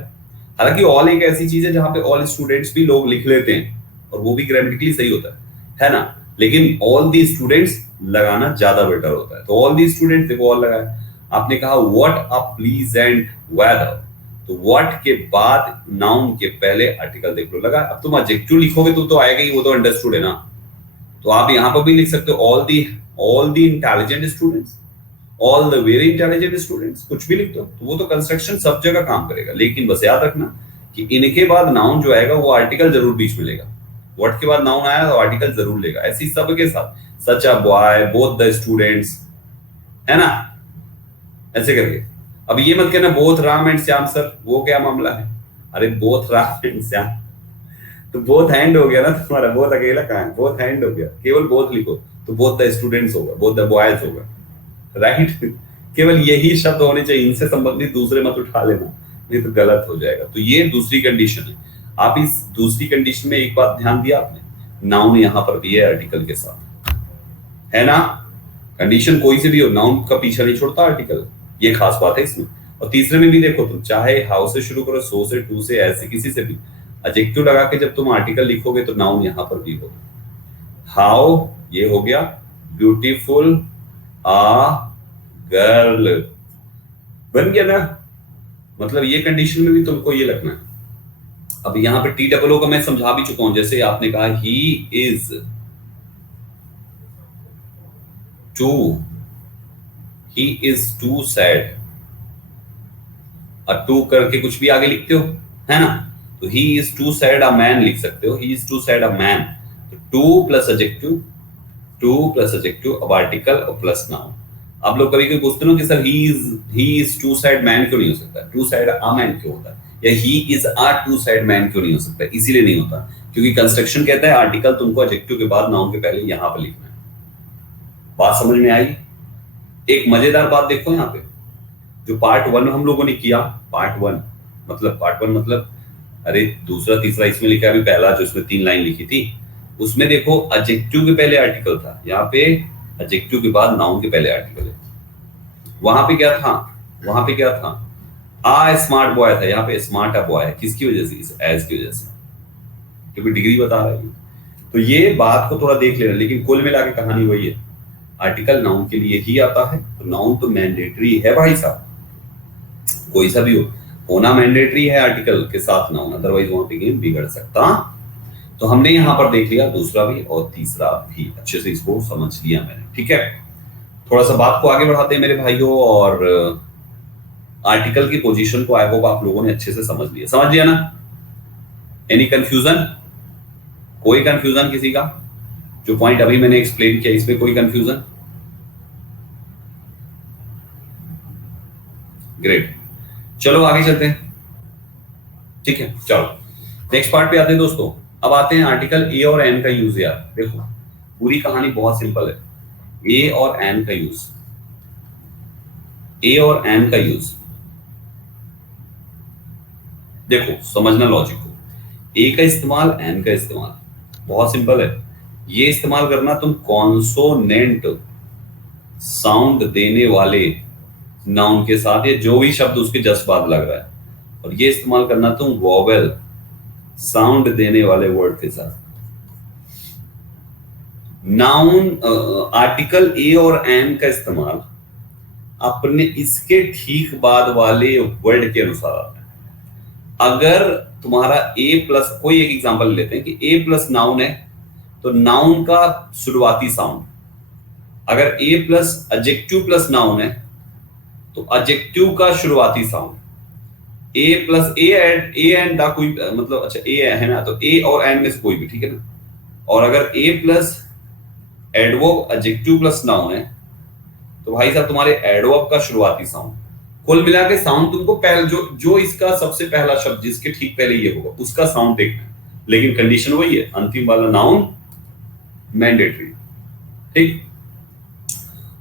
हालांकि ऑल एक ऐसी चीज है जहां पे ऑल स्टूडेंट्स भी लोग लिख लेते हैं और वो भी ग्रामेटिकली सही होता है ना, लेकिन ऑल दी स्टूडेंट्स लगाना ज्यादा बेटर होता है। तो ऑल दी स्टूडेंट्स देखो ऑल लगाया। आपने कहा व्हाट अ प्लीजेंट वेदर, तो व्हाट के बाद नाउन के पहले आर्टिकल देख लो लगा। अब तुम एडजेक्टिव लिखोगे तो आएगा ही, वो तो अंडरस्टूड है ना। तो आप यहां पर भी लिख सकते हो all the intelligent students, all the very intelligent students, कुछ भी लिख दो, तो वो तो कंस्ट्रक्शन सब जगह काम करेगा। लेकिन बस याद रखना कि इनके बाद नाउन जो आएगा वो आर्टिकल जरूर बीच में लेगा। व्हाट के बाद नाउन आया तो आर्टिकल जरूर लेगा, ऐसी सबके साथ, such a boy, both the students, है ना, ऐसे करके। अब ये मत कहना both Ram and Shyam sir, वो क्या मामला है? अरे बोथ राम एंड श्याम, तो बोथ हैंड हो गया ना तुम्हारा, बोथ अकेला कहाँ है, बोथ हैंड हो गया, केवल बोथ लिखो तो बोथ द स्टूडेंट्स होगा, बोथ द बॉयज होगा, राइट। केवल यही शब्द होने चाहिए, इनसे संबंधित दूसरे मत उठा लेना, नहीं तो गलत हो जाएगा। तो ये दूसरी कंडीशन है। आप इस दूसरी कंडीशन में एक बात ध्यान दिया आपने, नाउन यहां पर भी है आर्टिकल के साथ, है ना। कंडीशन कोई से भी हो, नाउन का पीछा नहीं छोड़ता आर्टिकल, ये खास बात है इसमें। और तीसरे में भी देखो तुम, चाहे हाउ से शुरू करो, सो से, टू से, ऐसे किसी से भी एडजेक्टिव लगा के जब तुम आर्टिकल लिखोगे तो नाउन यहां पर भी होगा। हाउ ये हो गया, ब्यूटीफुल आ गर्ल बन गया ना, मतलब ये कंडीशन में भी तुमको ये लगना है। अब यहां पे टी डबल ओ का मैं समझा भी चुका हूं, जैसे आपने कहा he is too, he is too sad, और टू करके कुछ भी आगे लिखते हो, है ना। तो he is too sad a man लिख सकते हो, he is too sad a man. तो too plus adjective, too plus adjective, अब आर्टिकल और प्लस नाउन। आप लोग कभी कभी पूछते हो कि sir he is too side man क्यों नहीं हो सकता, टू साइड अ मैन क्यों होता है, या he is a two side man क्यों नहीं हो सकता। इसीलिए नहीं होता क्योंकि कंस्ट्रक्शन कहता है आर्टिकल तुमको एडजेक्टिव के बाद नाउन के पहले यहां पर लिखना है। बात समझ में आई। एक मजेदार बात देखो यहाँ पे, जो पार्ट वन हम लोगों ने किया, पार्ट वन मतलब अरे दूसरा तीसरा इसमें लिखा, अभी पहला जो इसमें 3 लाइन लिखी थी उसमें देखो एडजेक्टिव के पहले आर्टिकल था, यहाँ पे एडजेक्टिव के बाद नाउन के पहले आर्टिकल है। वहां पे क्या था, वहां पे क्या था, आ स्मार्ट बॉय था, यहाँ पे स्मार्ट अ बॉय है, किसकी वजह से, इस एज की वजह से, क्योंकि डिग्री बता रहा है। तो ये बात को थोड़ा देख लेना, लेकिन कुल मिला के कहानी वही है, आर्टिकल नाउन के लिए ही आता है। तो नाउन तो मैंडेटरी है भाई साहब, कोई सा भी हो, होना मैंडेटरी है आर्टिकल के साथ नाउन, अदरवाइज वहां पे गेम बिगड़ सकता। तो हमने यहां पर देख लिया दूसरा भी और तीसरा भी, अच्छे से इसको समझ लिया मैंने, ठीक है। थोड़ा सा बात को आगे बढ़ाते हैं मेरे भाइयों, और आर्टिकल की पोजीशन को आई होप आप लोगों ने अच्छे से समझ लिया ना। एनी कंफ्यूजन, कोई कंफ्यूजन किसी का, जो पॉइंट अभी मैंने एक्सप्लेन किया इसमें कोई कंफ्यूजन? ग्रेट, चलो आगे चलते हैं, ठीक है। चलो नेक्स्ट पार्ट पे आते हैं दोस्तों। अब आते हैं आर्टिकल ए और एन का यूज। यार देखो पूरी कहानी बहुत सिंपल है, ए और एन का यूज, ए और एन का यूज देखो, समझना लॉजिक को। ए का इस्तेमाल, एन का इस्तेमाल, बहुत सिंपल है। ये इस्तेमाल करना तुम कॉन्सोनेंट साउंड देने वाले नाउन के साथ, या जो भी शब्द उसके जस्ट बाद लग रहा है, और ये इस्तेमाल करना तुम वोवेल साउंड देने वाले वर्ड के साथ। नाउन आर्टिकल ए और एन का इस्तेमाल अपने इसके ठीक बाद वाले वर्ड के अनुसार आता है। अगर तुम्हारा ए प्लस, कोई एक एग्जांपल लेते हैं कि ए प्लस नाउन है, तो नाउन का शुरुआती साउंड, अगर a plus adjective plus noun है तो एडजेक्टिव का शुरुआती sound, A plus A and दा कोई मतलब, अच्छा ए है ना, तो ए और एन में से कोई भी, ठीक है ना। और अगर a plus adverb adjective plus noun है तो भाई साहब तुम्हारे एडवर्ब का शुरुआती साउंड, कुल मिला के साउंड तुमको पहले जो इसका सबसे पहला शब्द जिसके ठीक पहले ये होगा उसका साउंड देखना है, लेकिन कंडीशन वही है, अंतिम वाला नाउन मैंडेटरी, ठीक।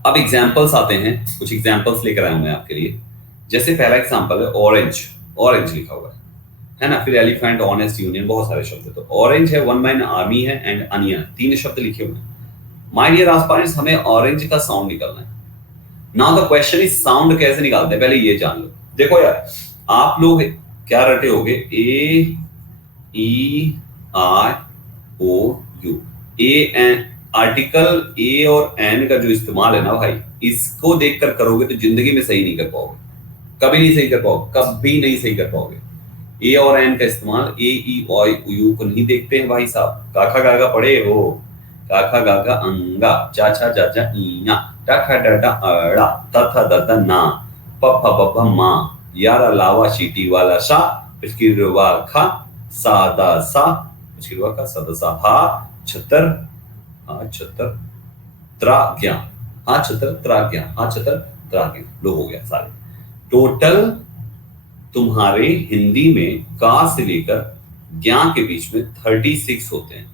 अब एग्जांपल्स आते हैं, कुछ एग्जांपल्स लेकर आया हूं मैं आपके लिए। जैसे पहला एग्जांपल है ऑरेंज, ऑरेंज लिखा हुआ है ना, फिर एलिफेंट, ऑनेस्ट, यूनियन, बहुत सारे शब्द है। तो ऑरेंज है, वन मैन आर्मी है, एंड अनियन, 3 शब्द लिखे हुए हैं। माय डियर एस्पायरेंट्स, हमें ऑरेंज का साउंड निकालना है। Now the question is sound कैसे निकालते हैं, पहले ये जान लो। देखो यार आप लोग क्या रटे होगे, ए ई आई ओ you, A N, article a और एन का जो इस्तेमाल है ना भाई, इसको देखकर करोगे तो जिंदगी में सही नहीं कर पाओगे, कभी नहीं सही कर पाओगे, कभी नहीं सही कर पाओगे। ए और एन का इस्तेमाल, ए ई ओ यू को नहीं देखते हैं भाई साहब। काखा गागा पढ़े हो, काखा गागा अंगा, चाचा चाचा इया, टाखा डाटा अड़ा, तथा दता ना, पप्पा पप्पा माँ, यारा लावा शीटी वाला सा, पिचकिरवा खा, सादा सा, पिचकिरवा का सादा सा, हा छतर, हा छतर त्राज्ञा, हा छतर त्राज्ञा, हा छतर त्राज्ञा, लो हो गया सारे। टोटल तुम्हारे हिंदी में का से लेकर ज्ञा के बीच में 36 होते हैं,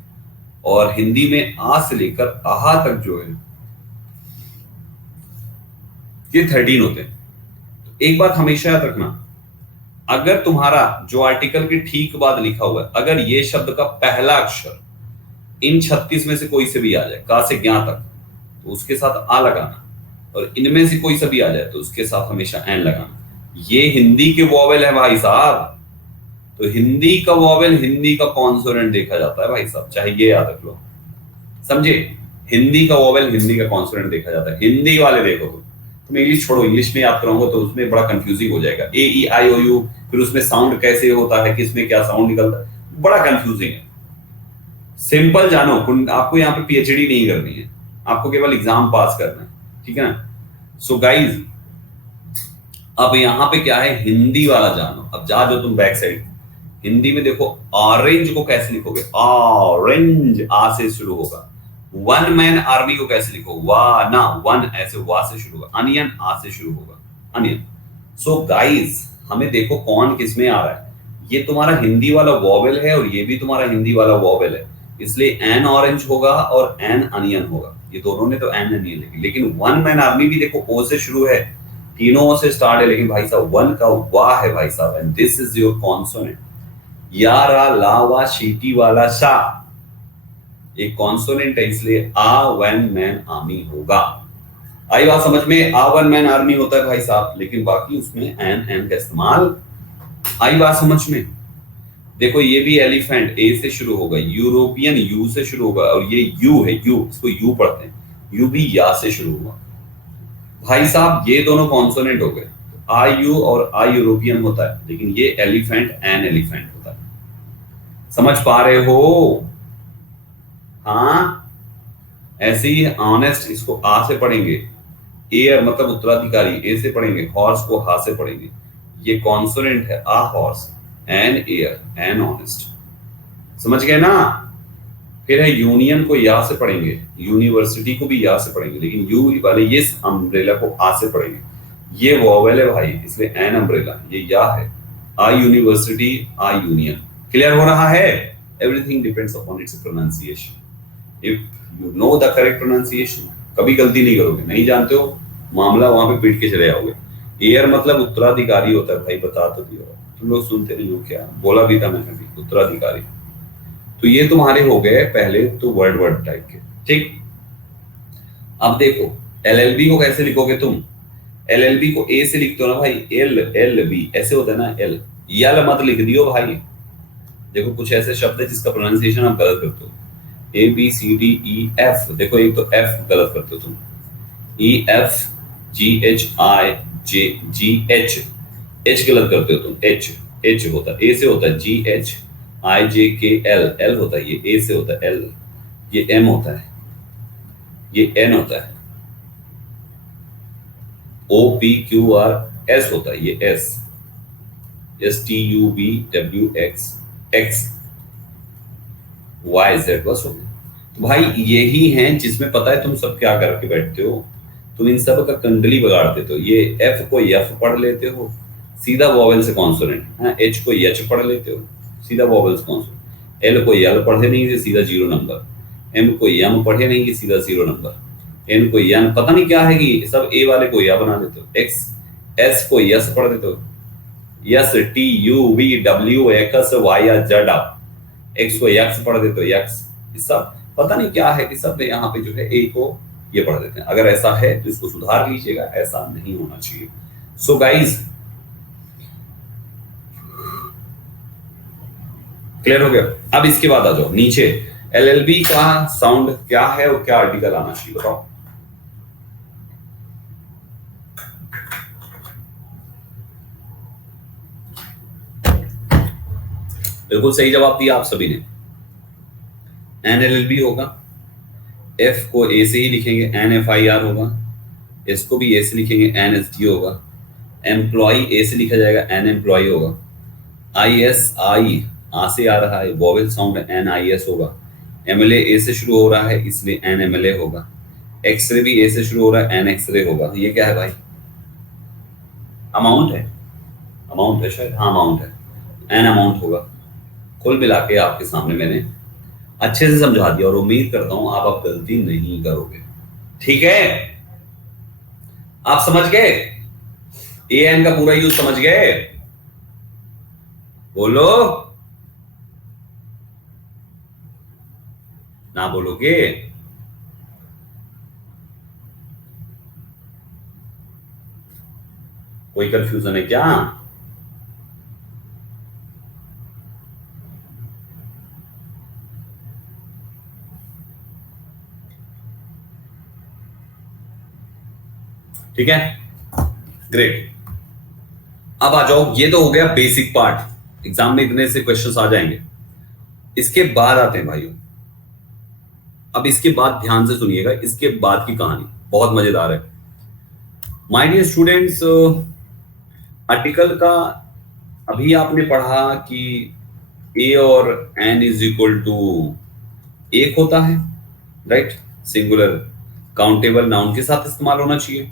और हिंदी में आ से लेकर आहा तक जो है ये 13 होते हैं। तो एक बात हमेशा याद रखना, अगर तुम्हारा जो आर्टिकल के ठीक बाद लिखा हुआ है, अगर ये शब्द का पहला अक्षर इन 36 में से कोई से भी आ जाए, का से ज्ञा तक, तो उसके साथ आ लगाना, और इनमें से कोई सा भी आ जाए तो उसके साथ हमेशा एन लगाना। ये हिंदी के वॉवेल है भाई साहब, तो हिंदी का वॉवेल हिंदी का कॉन्सोनेंट देखा जाता है भाई साहब, चाहे ये याद रख लो, समझे? हिंदी का वॉवेल हिंदी का कॉन्सोनेंट देखा जाता है। हिंदी वाले देखो, तुम इंग्लिश छोड़ो, इंग्लिश में याद कराऊंगा तो उसमें बड़ा कंफ्यूजिंग हो जाएगा। ए ई आई ओ यू, फिर उसमें साउंड कैसे होता है, किसमें क्या साउंड निकलता है, बड़ा कंफ्यूजिंग है। सिंपल जानो, आपको यहाँ पे पीएचडी नहीं करनी है, आपको केवल एग्जाम पास करना है, ठीक है ना? सो गाइज, अब यहाँ पे क्या है, हिंदी वाला जानो। अब जा जो तुम बैक साइड, हिंदी में देखो ऑरेंज को कैसे लिखोगे, ऑरेंज आ से शुरू होगा। वन मैन आर्मी को कैसे लिखो, वा ना, वन ऐसे वा से शुरू होगा। अनियन आ से शुरू होगा, अनियन। सो गाइज, हमें देखो कौन किसमें आ रहा है। ये तुम्हारा हिंदी वाला वॉवेल है और ये भी तुम्हारा हिंदी वाला वॉवेल है, इसलिए एन ऑरेंज होगा और एन अनियन होगा। ये दोनों ने तो एन अनियन लिखी, लेकिन वन मैन आर्मी भी देखो ओ से शुरू है, तीनों ओ से स्टार्ट है, लेकिन भाई साहब वन का वाह है भाई साहब, and this is your consonant. यारा लावा शीटी वाला शा एक कॉन्सोनेंट है, इसलिए आ वन मैन आर्मी होगा। आई बात समझ में? आ वन मैन आर्मी होता है भाई साहब, लेकिन बाकी उसमें एन का इस्तेमाल। आई बात समझ में? देखो ये भी एलिफेंट ए से शुरू होगा, यूरोपियन यू से शुरू होगा, और ये यू है, यू, इसको यू पढ़ते हैं, यू भी या से शुरू होगा। भाई साहब ये दोनों कॉन्सोनेंट हो गए, आई यू और आई यूरोपियन होता है, लेकिन ये एलिफेंट एन एलिफेंट होता है। समझ पा रहे हो? हाँ, ऐसे ही ऑनेस्ट इसको आ से पढ़ेंगे, एयर मतलब उत्तराधिकारी ए से पढ़ेंगे, हॉर्स को हा से पढ़ेंगे। ये कॉन्सोनेंट है, a horse, an air, an honest. समझ गए ना? फिर है यूनियन को या से पढ़ेंगे, यूनिवर्सिटी को भी या से पढ़ेंगे, लेकिन यू वाले ये अम्ब्रेला को आ से पढ़ेंगे। ये वॉवेल है भाई, इसलिए एन अम्ब्रेला, ये या है। आ यूनिवर्सिटी, आ यूनियन। क्लियर हो रहा है? Everything depends upon its pronunciation. If you know the correct pronunciation, कभी गलती नहीं करोगे। नहीं जानते हो, मामला वहां पे पीट के चले जाओगे। एयर मतलब उत्तराधिकारी होता है भाई, बता तो दिया, तुम लोग सुनते नहीं हो क्या? बोला भी था मैंने भी, उत्तराधिकारी। तो ये तुम्हारे हो गए पहले तो वर्ड टाइप के, ठीक। अब देखो एलएलबी को कैसे लिखोगे तुम? एलएलबी को ए से लिखते हो ना भाई, एल एल बी ऐसे होता है ना, एल यल मत लिख दियो भाई। देखो कुछ ऐसे शब्द है जिसका प्रोनाउंसिएशन आप गलत करते हो, A B C D E F, देखो एक तो एफ गलत करते हो तुम, E F G H I J G H, H गलत करते हो तुम, एच एच होता है, ए से होता है जी एच आई जे के एल, एल होता है, ये ए से होता है एल, ये एम होता है, ये एन होता है, O P Q R S होता है, ये S, S T U B W X X Y Z, बस हो गया। तो भाई यही हैं जिसमें पता है तुम सब क्या करके बैठते हो, तुम इन सब का कंडली बिगाड़ देते हो। ये एफ को एफ पढ़ लेते हो, सीधा वॉवेल से कॉन्सोनेंट, एच को एच पढ़ लेते हो, सीधा वॉवेल से कॉन्सोनेंट, एल को एल पढ़े नहीं कि सीधा 0 नंबर, एम को एम पढ़े नहीं कि सीधा 0 नंबर, एन को एन पता नहीं क्या है कि सब ए वाले को या बना देते हो, एक्स एस को यस पढ़ देते हो, S T U V W X Y या जेड, आप एक्स को एक्स पढ़ देते हो, एक्स, सब पता नहीं क्या है कि सब यहाँ पे जो है ए को ये पढ़ देते हैं। अगर ऐसा है तो इसको सुधार लीजिएगा, ऐसा नहीं होना चाहिए। सो गाइज क्लियर हो गया? अब इसके बाद आ जाओ नीचे, एलएलबी का साउंड क्या है और क्या आर्टिकल आना चाहिए, बताओ। बिल्कुल सही जवाब दिया आप सभी ने, एनएलएलबी होगा, एफ को ए से ही लिखेंगे, एन एफ आई आर होगा, एस को भी ए से लिखेंगे, एन एस टी होगा, एम्प्लॉय ए से लिखा जाएगा, एन एम्प्लॉय होगा, आई एस आई आ से आ रहा है, vowel sound N I S होगा, एमएलए ए से शुरू हो रहा है इसलिए एन एमएलए होगा, एक्सरे भी ए से शुरू हो रहा है, एन एक्सरे होगा। ये क्या है भाई? अमाउंट है, अमाउंट है शायद, हाँ अमाउंट है, एन अमाउंट होगा। कुल मिला के आपके सामने मैंने अच्छे से समझा दिया और उम्मीद करता हूं आप अब गलती नहीं करोगे। ठीक है, आप समझ गए? ए एन का पूरा यूज समझ गए? बोलो, ना बोलोगे? कोई कंफ्यूजन है क्या? ठीक है, ग्रेट। अब आ जाओ, ये तो हो गया बेसिक पार्ट, एग्जाम में इतने से क्वेश्चंस आ जाएंगे। इसके बाद आते हैं भाइयों, अब इसके बाद ध्यान से सुनिएगा, इसके बाद की कहानी बहुत मजेदार है। माय डियर स्टूडेंट्स, आर्टिकल का अभी आपने पढ़ा कि ए और एन इज इक्वल टू एक होता है, राइट? सिंगुलर काउंटेबल नाउन के साथ इस्तेमाल होना चाहिए।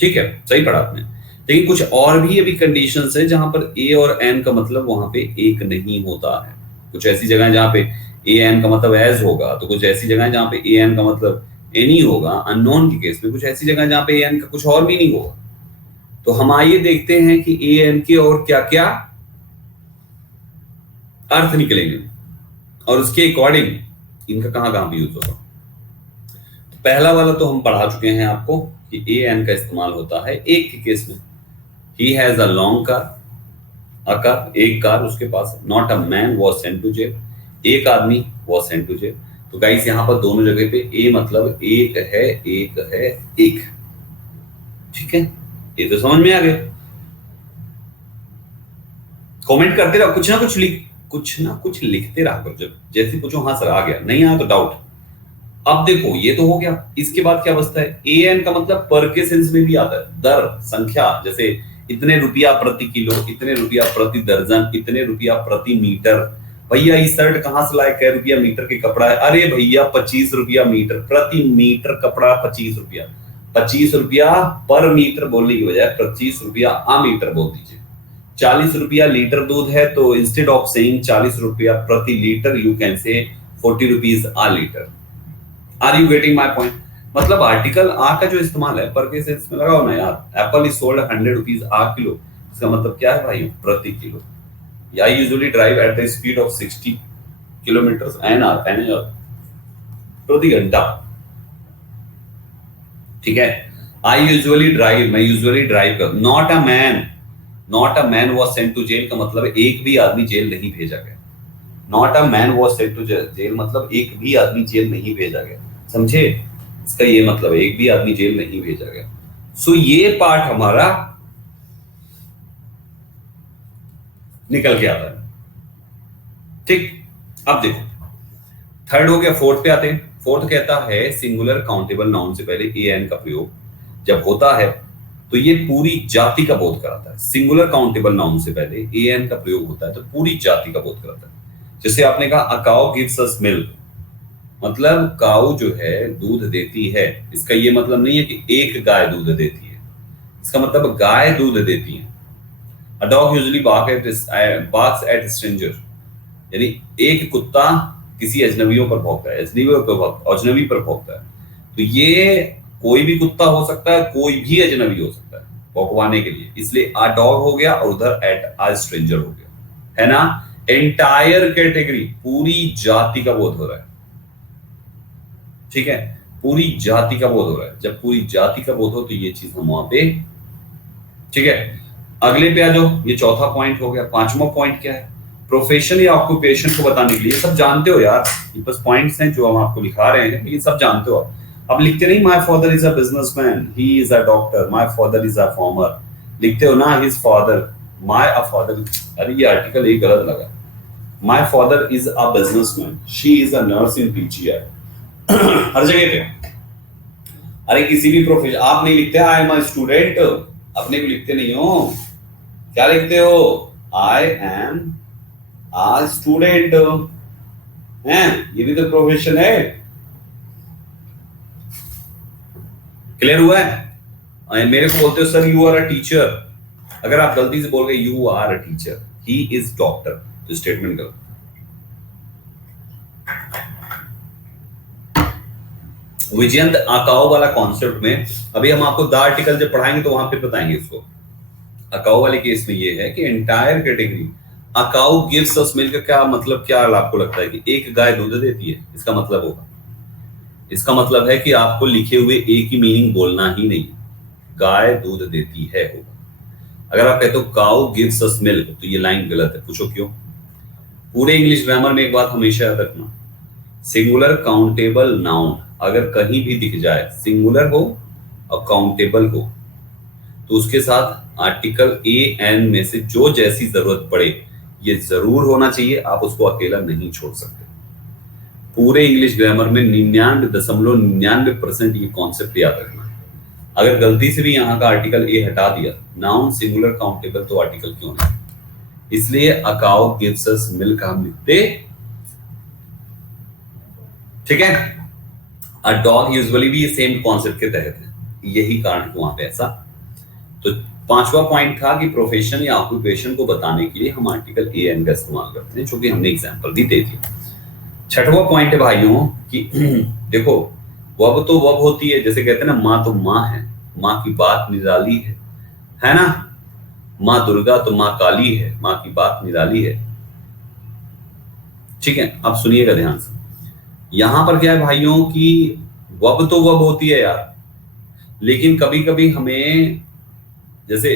ठीक है, सही पढ़ा आपने। लेकिन कुछ और भी अभी कंडीशंस है जहां पर ए और एन का मतलब वहां पे एक नहीं होता है। कुछ ऐसी जगह जहां पे ए एन का मतलब एज होगा, तो कुछ ऐसी जगह जहां पे ए एन का मतलब एनी होगा अननोन के केस में, कुछ ऐसी जगह जहां पे ए एन का कुछ और भी नहीं होगा। तो हम आइए देखते हैं कि ए एन के और क्या क्या अर्थ निकलेंगे और उसके अकॉर्डिंग इनका कहां कहां भी यूज होगा। तो पहला वाला तो हम पढ़ा चुके हैं आपको कि ए एन का इस्तेमाल होता है एक के केस में। He has a long car, a car, एक कार उसके पास। Not a man was sent to jail, एक आदमी वाज सेंट टू जेल। तो गाइस यहां पर दोनों जगह पे ए मतलब एक है, एक है, एक। ठीक है, ये तो समझ में आ गया। कमेंट करते रहो, कुछ ना कुछ लिखते रहा करो। जब जैसे पूछो हाँ सर आ गया, नहीं आया तो डाउट। अब देखो ये तो हो गया, इसके बाद क्या बचता है? ए एन का मतलब पर के सेंस में भी आता है, दर, संख्या। जैसे इतने रुपया प्रति किलो, इतने रुपया प्रति दर्जन, इतने रुपया प्रति मीटर। भैया ये शर्ट कहां से लाए, कै रुपया मीटर के कपड़ा है? अरे भैया 25 रुपया मीटर, प्रति मीटर कपड़ा 25 रुपया। 25 रुपया पर मीटर बोलने की बजाय 25 रुपया आ मीटर बोल दीजिए। 40 रुपया लीटर दूध है, तो इंस्टेड ऑफ सेइंग 40 रुपया प्रति litre, you can say 40 rupees a litre. Are you getting my point? मतलब आर्टिकल आ का जो इस्तेमाल है पर के सेंस में लगाओ ना यार। Apple is sold 100 rupees a kilo, इसका मतलब क्या है भाई? प्रति किलो। I usually drive at the speed of 60 kilometre an hour प्रति घंटा। ठीक है, आई यूजुअली ड्राइव, मैं यूजुअली ड्राइव कर। Not a man was sent to jail का मतलब एक भी आदमी जेल नहीं भेजा गया। Not a man was sent to jail मतलब एक भी आदमी जेल नहीं भेजा गया। समझे? इसका ये मतलब एक भी आदमी जेल नहीं भेजा गया। सो ये पार्ट हमारा निकल के आता है। ठीक, अब देखो थर्ड हो गया, फोर्थ पे आते हैं। फोर्थ कहता है सिंगुलर काउंटेबल नाउन से पहले ए एन का प्रयोग जब होता है तो ये पूरी जाति का बोध कराता है। सिंगुलर काउंटेबल नाउन से पहले ए एन का प्रयोग होता है तो पूरी जाति का बोध कराता है। जैसे आपने कहा a cow gives us milk, मतलब काऊ जो है दूध देती है। इसका ये मतलब नहीं है कि एक गाय दूध देती है, इसका मतलब गाय दूध देती है। A dog usually barks at stranger, यानी एक कुत्ता किसी अजनबियों पर भौंकता है, अजनबी पर भौंकता है। तो ये कोई भी कुत्ता हो सकता है, कोई भी अजनबी हो सकता है भौंकवाने के लिए, इसलिए अ डॉग हो गया और उधर एट अ स्ट्रेंजर हो गया, है ना? एंटायर कैटेगरी, पूरी जाति का बोध हो रहा है। ठीक है, पूरी जाति का बोध हो रहा है। जब पूरी जाति का बोध हो तो ये चीज हम वहां पे। ठीक है, अगले पे आ जाओ, ये चौथा पॉइंट हो गया। पांचवा पॉइंट क्या है? प्रोफेशन या ऑक्यूपेशन को बताने के लिए। सब जानते हो यार, ये बस पॉइंट्स हैं जो हम आपको लिखा रहे हैं, लेकिन सब जानते हो आप। अब लिखते नहीं my father is a businessman, he is a doctor, my father is a farmer. लिखते हो ना his father, my a father. अरे ये आर्टिकल एक गलत लगा। My father is a businessman, she is a nurse in PGI. हर जगह पे। अरे किसी भी प्रोफेशन आप नहीं लिखते आई एम अ स्टूडेंट, अपने को लिखते नहीं हो। क्या लिखते हो? आई एम अ स्टूडेंट है, ये भी तो प्रोफेशन है। क्लियर हुआ है? मेरे को बोलते हो sir you are a teacher, अगर आप गलती से बोल गए you are a teacher, he is doctor, तो स्टेटमेंट करो। विजयंत अकाओ वाला कॉन्सेप्ट में अभी हम आपको द आर्टिकल जब पढ़ाएंगे तो वहां फिर बताएंगे इसको। अकाओ वाले केस में ये है कि entire category a cow gives us milk का क्या मतलब, क्या आपको लगता है कि एक गाय दूध देती है, इसका मतलब होगा, इसका मतलब है कि आपको लिखे हुए एक ही मीनिंग बोलना ही नहीं, गाय दूध देती है होगा। अगर आप कहते हो काउ गिव्स अस मिल्क तो ये लाइन गलत है, पूछो क्यों। पूरे इंग्लिश ग्रामर में एक बात हमेशा याद रखना, सिंगुलर काउंटेबल नाउन अगर कहीं भी दिख जाए, सिंगुलर हो और काउंटेबल हो, तो उसके साथ आर्टिकल ए एन में से जो जैसी जरूरत पड़े ये जरूर होना चाहिए, आप उसको अकेला नहीं छोड़ सकते। पूरे इंग्लिश ग्रामर में 99.99% ये कॉन्सेप्ट याद रखना। अगर गलती से भी यहाँ का आर्टिकल ए हटा दिया, नाउन सिंगुलर काउंटेबल, तो आर्टिकल क्यों नहीं, इसलिए अकाउ गिव्स अस मिल्क हम लिखते, ठीक है। अ डॉग यूजुअली भी ये सेम कॉन्सेप्ट के तहत है, यही कारण वहां पे ऐसा। तो पांचवा पॉइंट था कि प्रोफेशन या ऑक्यूपेशन को बताने के लिए हम आर्टिकल ए एन का इस्तेमाल करते हैं, जो कि हमने एग्जांपल भी दे दिया। छठवां पॉइंट है भाइयों कि देखो वब तो वब होती है, जैसे कहते हैं ना माँ तो माँ है, माँ की बात निराली है ना, माँ दुर्गा तो माँ काली है, माँ की बात निराली है, ठीक है। अब सुनिएगा ध्यान से, यहां पर क्या है भाइयों कि वब तो वब होती है यार, लेकिन कभी कभी हमें, जैसे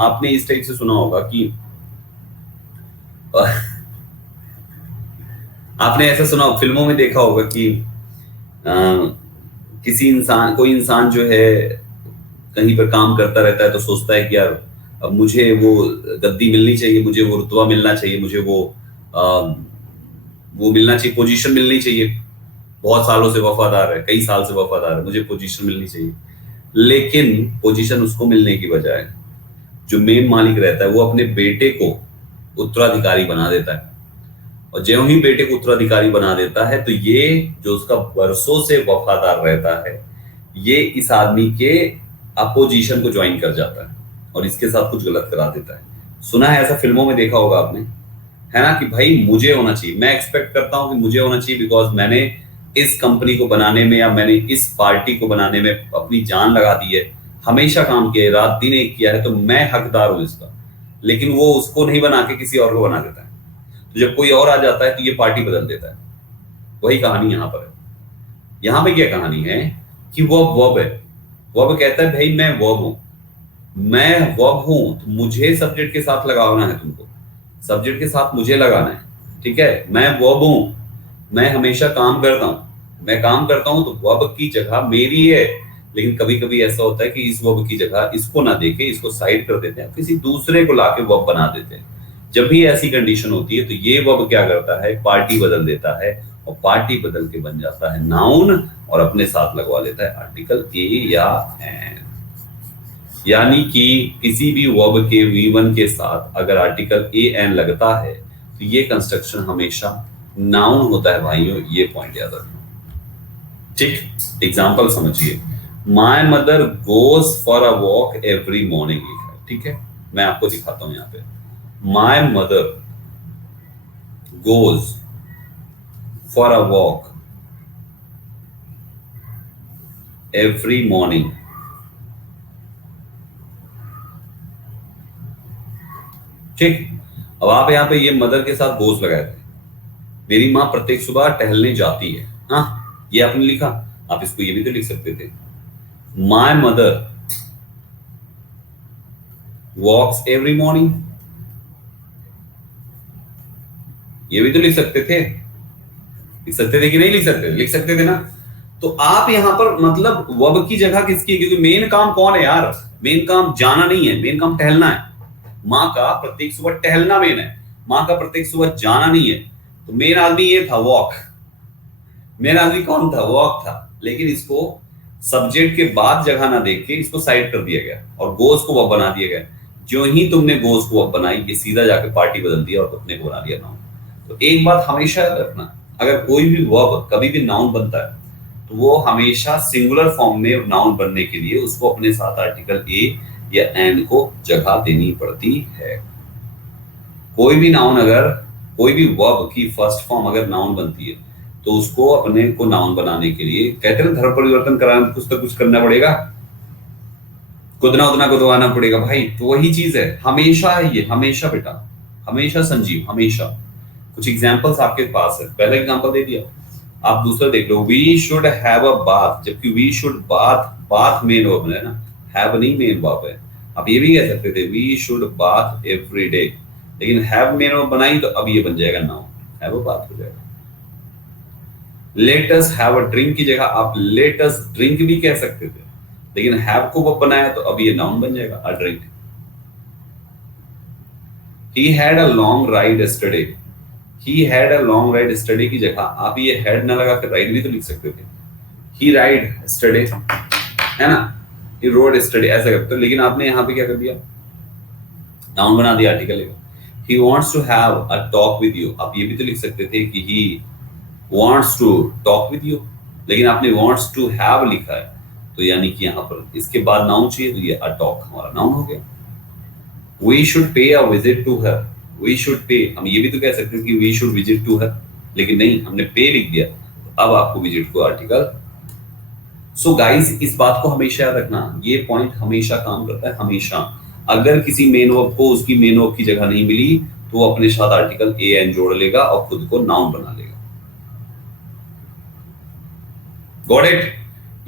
आपने इस टाइप से सुना होगा कि आपने ऐसा सुना, फिल्मों में देखा होगा कि किसी इंसान, कोई इंसान जो है कहीं पर काम करता रहता है तो सोचता है कि यार अब मुझे वो गद्दी मिलनी चाहिए, मुझे वो रुतबा मिलना चाहिए, मुझे वो मिलना चाहिए, पोजीशन मिलनी चाहिए। बहुत सालों से वफादार है, कई साल से वफादार है, मुझे पोजीशन मिलनी चाहिए। लेकिन पोजीशन उसको मिलने की बजाय जो मेन मालिक रहता है वो अपने बेटे को उत्तराधिकारी बना देता है, और ज्यों ही बेटे को उत्तराधिकारी बना देता है तो ये जो उसका वर्षों से वफादार रहता है ये इस आदमी के अपोजिशन को ज्वाइन कर जाता है और इसके साथ कुछ गलत करा देता है। सुना है ऐसा, फिल्मों में देखा होगा आपने, है ना, कि भाई मुझे होना चाहिए, मैं एक्सपेक्ट करता हूं कि मुझे होना चाहिए बिकॉज मैंने इस कंपनी को बनाने में या मैंने इस पार्टी को बनाने में अपनी जान लगा दी है, हमेशा काम किया है, रात दिन एक किया है, तो मैं हकदार हूं इसका। लेकिन वो उसको नहीं बना के किसी और को बना देता है, तो जब कोई और आ जाता है तो ये पार्टी बदल देता है। वही कहानी यहाँ पर है। यहाँ पे क्या कहानी है कि वो वब है, वब कहता है भाई मैं वब हूं, मैं वब हूं तो मुझे सब्जेक्ट के साथ लगाना है, तुमको सब्जेक्ट के साथ मुझे लगाना है, ठीक है। मैं वब हूं, मैं हमेशा काम करता हूं, मैं काम करता हूं तो वब की जगह मेरी है। लेकिन कभी कभी ऐसा होता है कि इस वब की जगह इसको ना देके इसको साइड कर देते हैं, किसी दूसरे को लाके वब बना देते हैं। जब भी ऐसी कंडीशन होती है तो ये वब क्या करता है, पार्टी बदल देता है, और पार्टी बदल के बन जाता है नाउन और अपने साथ लगवा लेता है आर्टिकल ए या एन। यानी कि किसी भी वर्ब के V1 के साथ अगर आर्टिकल ए एन लगता है तो ये कंस्ट्रक्शन हमेशा नाउन होता है भाइयों, ये पॉइंट याद रखना, ठीक। एग्जांपल समझिए, my mother goes for a walk every morning लिखा है, ठीक है। मैं आपको दिखाता हूं यहाँ पे, my mother goes for a walk every morning, ठीक। अब आप यहाँ पे ये मदर के साथ गोज लगाए थे, मेरी माँ प्रत्येक सुबह टहलने जाती है, हाँ ये आपने लिखा, आप इसको ये भी तो लिख सकते थे, my mother walks every morning, ये भी तो लिख सकते थे, लिख सकते थे कि नहीं लिख सकते, लिख सकते थे ना। तो आप यहां पर मतलब वब की जगह किसकी है, क्योंकि मेन काम कौन है यार, मेन काम जाना नहीं है, मेन काम टहलना है। माँ का प्रत्येक सुबह टहलना मेन है, माँ का प्रत्येक सुबह जाना नहीं है। तो मेन आदमी ये था वॉक, मेन आदमी कौन था, वॉक था। लेकिन इसको सब्जेक्ट के बाद जगह ना देख के इसको साइड कर दिया गया और गोज को वब बना दिया गया। जो ही तुमने गोज को वब बनाई, ये सीधा जाके पार्टी बदल दिया और अपने को बना दिया नाउन। तो एक बात हमेशा याद रखना, अगर कोई भी वर्ब कभी भी नाउन बनता है तो वो हमेशा सिंगुलर फॉर्म में नाउन बनने के लिए उसको अपने साथ आर्टिकल ए या एन को जगह देनी पड़ती है। कोई भी नाउन, अगर कोई भी वर्ब की फर्स्ट फॉर्म अगर नाउन बनती है तो उसको अपने को नाउन बनाने के लिए कहते हैं धर्म परिवर्तन कराना, कुछ तो कुछ करना पड़ेगा, कुदना उदना कुदवाना पड़ेगा भाई। तो वही चीज है, हमेशा है ये, हमेशा बेटा, हमेशा संजीव, हमेशा। कुछ एग्जांपल्स आपके पास है, पहला एग्जांपल दे दिया, आप दूसरा देख लो। We should have a bath, जबकि we should bath, bath main verb है ना, हैव नहीं मेन वर्ब है। आप ये भी कह सकते थे we should bath every day, लेकिन हैव मेन वर्ब बनाई तो अब ये बन जाएगा नाउन, हैव अ बाथ हो जाएगा। Let us have a drink की जगह आप लेट अस ड्रिंक भी कह सकते थे, लेकिन हैव को वो बनाया तो अब ये नाउन बन जाएगा, a drink. He had a long ride yesterday, he had a long ride yesterday की जगह आप ये हैड ना लगा कर राइड भी तो लिख सकते थे, ही राइड यस्टरडे, है ना, ही रोड यस्टरडे ऐसा करते हो, लेकिन आपने यहाँ पे क्या कर दिया, नाउन बना दिया, आर्टिकल है। He wants to have a talk with you, आप ये भी तो लिख सकते थे कि he wants to talk with you, लेकिन आपने वांट्स टू हैव लिखा है, तो यानी कि यहाँ पर इसके बाद नाउन चाहिए, तो ये अ टॉक हमारा नाउन हो गया। We should pay a visit to her, we should pay, हम ये भी तो कह सकते हैं कि we should visit to her, लेकिन नहीं, हमने पे लिख दिया, तो अब आपको विजिट को आर्टिकल। सो गाइस, इस बात को हमेशा याद रखना, ये पॉइंट हमेशा काम करता है, हमेशा। अगर किसी मेन वर्ब को उसकी मेन वर्ब की जगह नहीं मिली, तो वो अपने साथ आर्टिकल ए एन जोड़ लेगा और खुद को नाउन बना लेगा। Got it?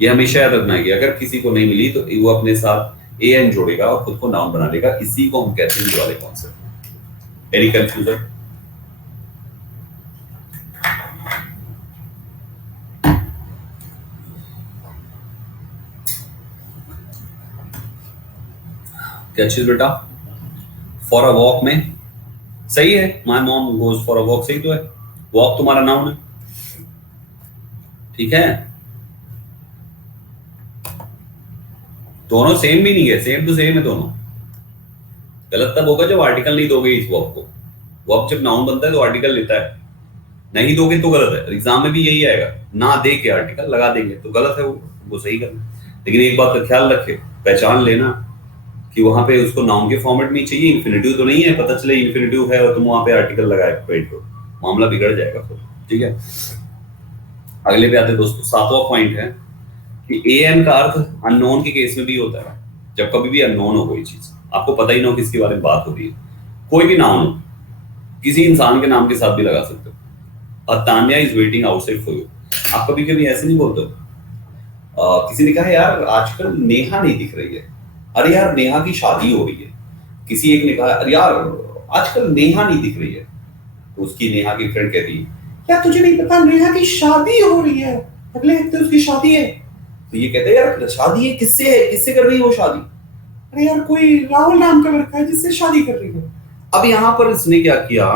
ये हमेशा याद रखना है कि अगर किसी को नहीं मिली तो वो अपने साथ ए एन जोड़ेगा और खुद को नाउन बना लेगा। इसी को हम कहते हैं ये वाले कॉन्सेप्ट। Any confusion? क्या चीज बेटा? फॉर अ वॉक में सही है, my mom goes for a walk, सही तो है, वॉक तुम्हारा नाउन है, ठीक है। दोनों सेम भी नहीं है, सेम टू सेम है दोनों। गलत तब होगा जब आर्टिकल नहीं दोगे इस वर्ब को। वर्ब जब नाउन बनता है तो आर्टिकल लेता है, नहीं दोगे तो गलत है। एग्जाम में भी यही आएगा, ना दे के आर्टिकल लगा देंगे तो गलत है, वो सही करना। लेकिन एक बात का ख्याल रखे, पहचान लेना कि वहां पे उसको नाउन के फॉर्मेट में चाहिए, इन्फिनिटिव तो नहीं है। पता चले इन्फिनिटिव है और तुम वहां पे आर्टिकल लगाए पेट को, मामला बिगड़ जाएगा फिर, ठीक है। अगले पे आते दोस्तों, सातवां पॉइंट है कि ए एन का अर्थ अननोन के केस में भी होता है। जब कभी भी अननोन हो कोई चीज, आपको पता ही ना हो किसके बारे में बात हो रही है, कोई भी नाउन हो, किसी इंसान के नाम के साथ भी लगा सकते हो। Tanya is waiting outside for you, आप कभी कभी ऐसे नहीं बोलते, किसी ने कहा यार आजकल नेहा नहीं दिख रही है, अरे यार नेहा की शादी हो रही है। किसी एक ने कहा अरे यार आजकल नेहा नहीं दिख रही है, तो उसकी नेहा की फ्रेंड कहती है क्या तुझे नहीं पता नेहा की शादी हो रही है, अगले हफ्ते उसकी शादी है। तो ये कहते हैं यार शादी है, किससे है, किससे कर रही है वो शादी? अरे यार कोई राहुल नाम का लड़का है जिससे शादी कर रही है। अब यहाँ पर इसने क्या किया,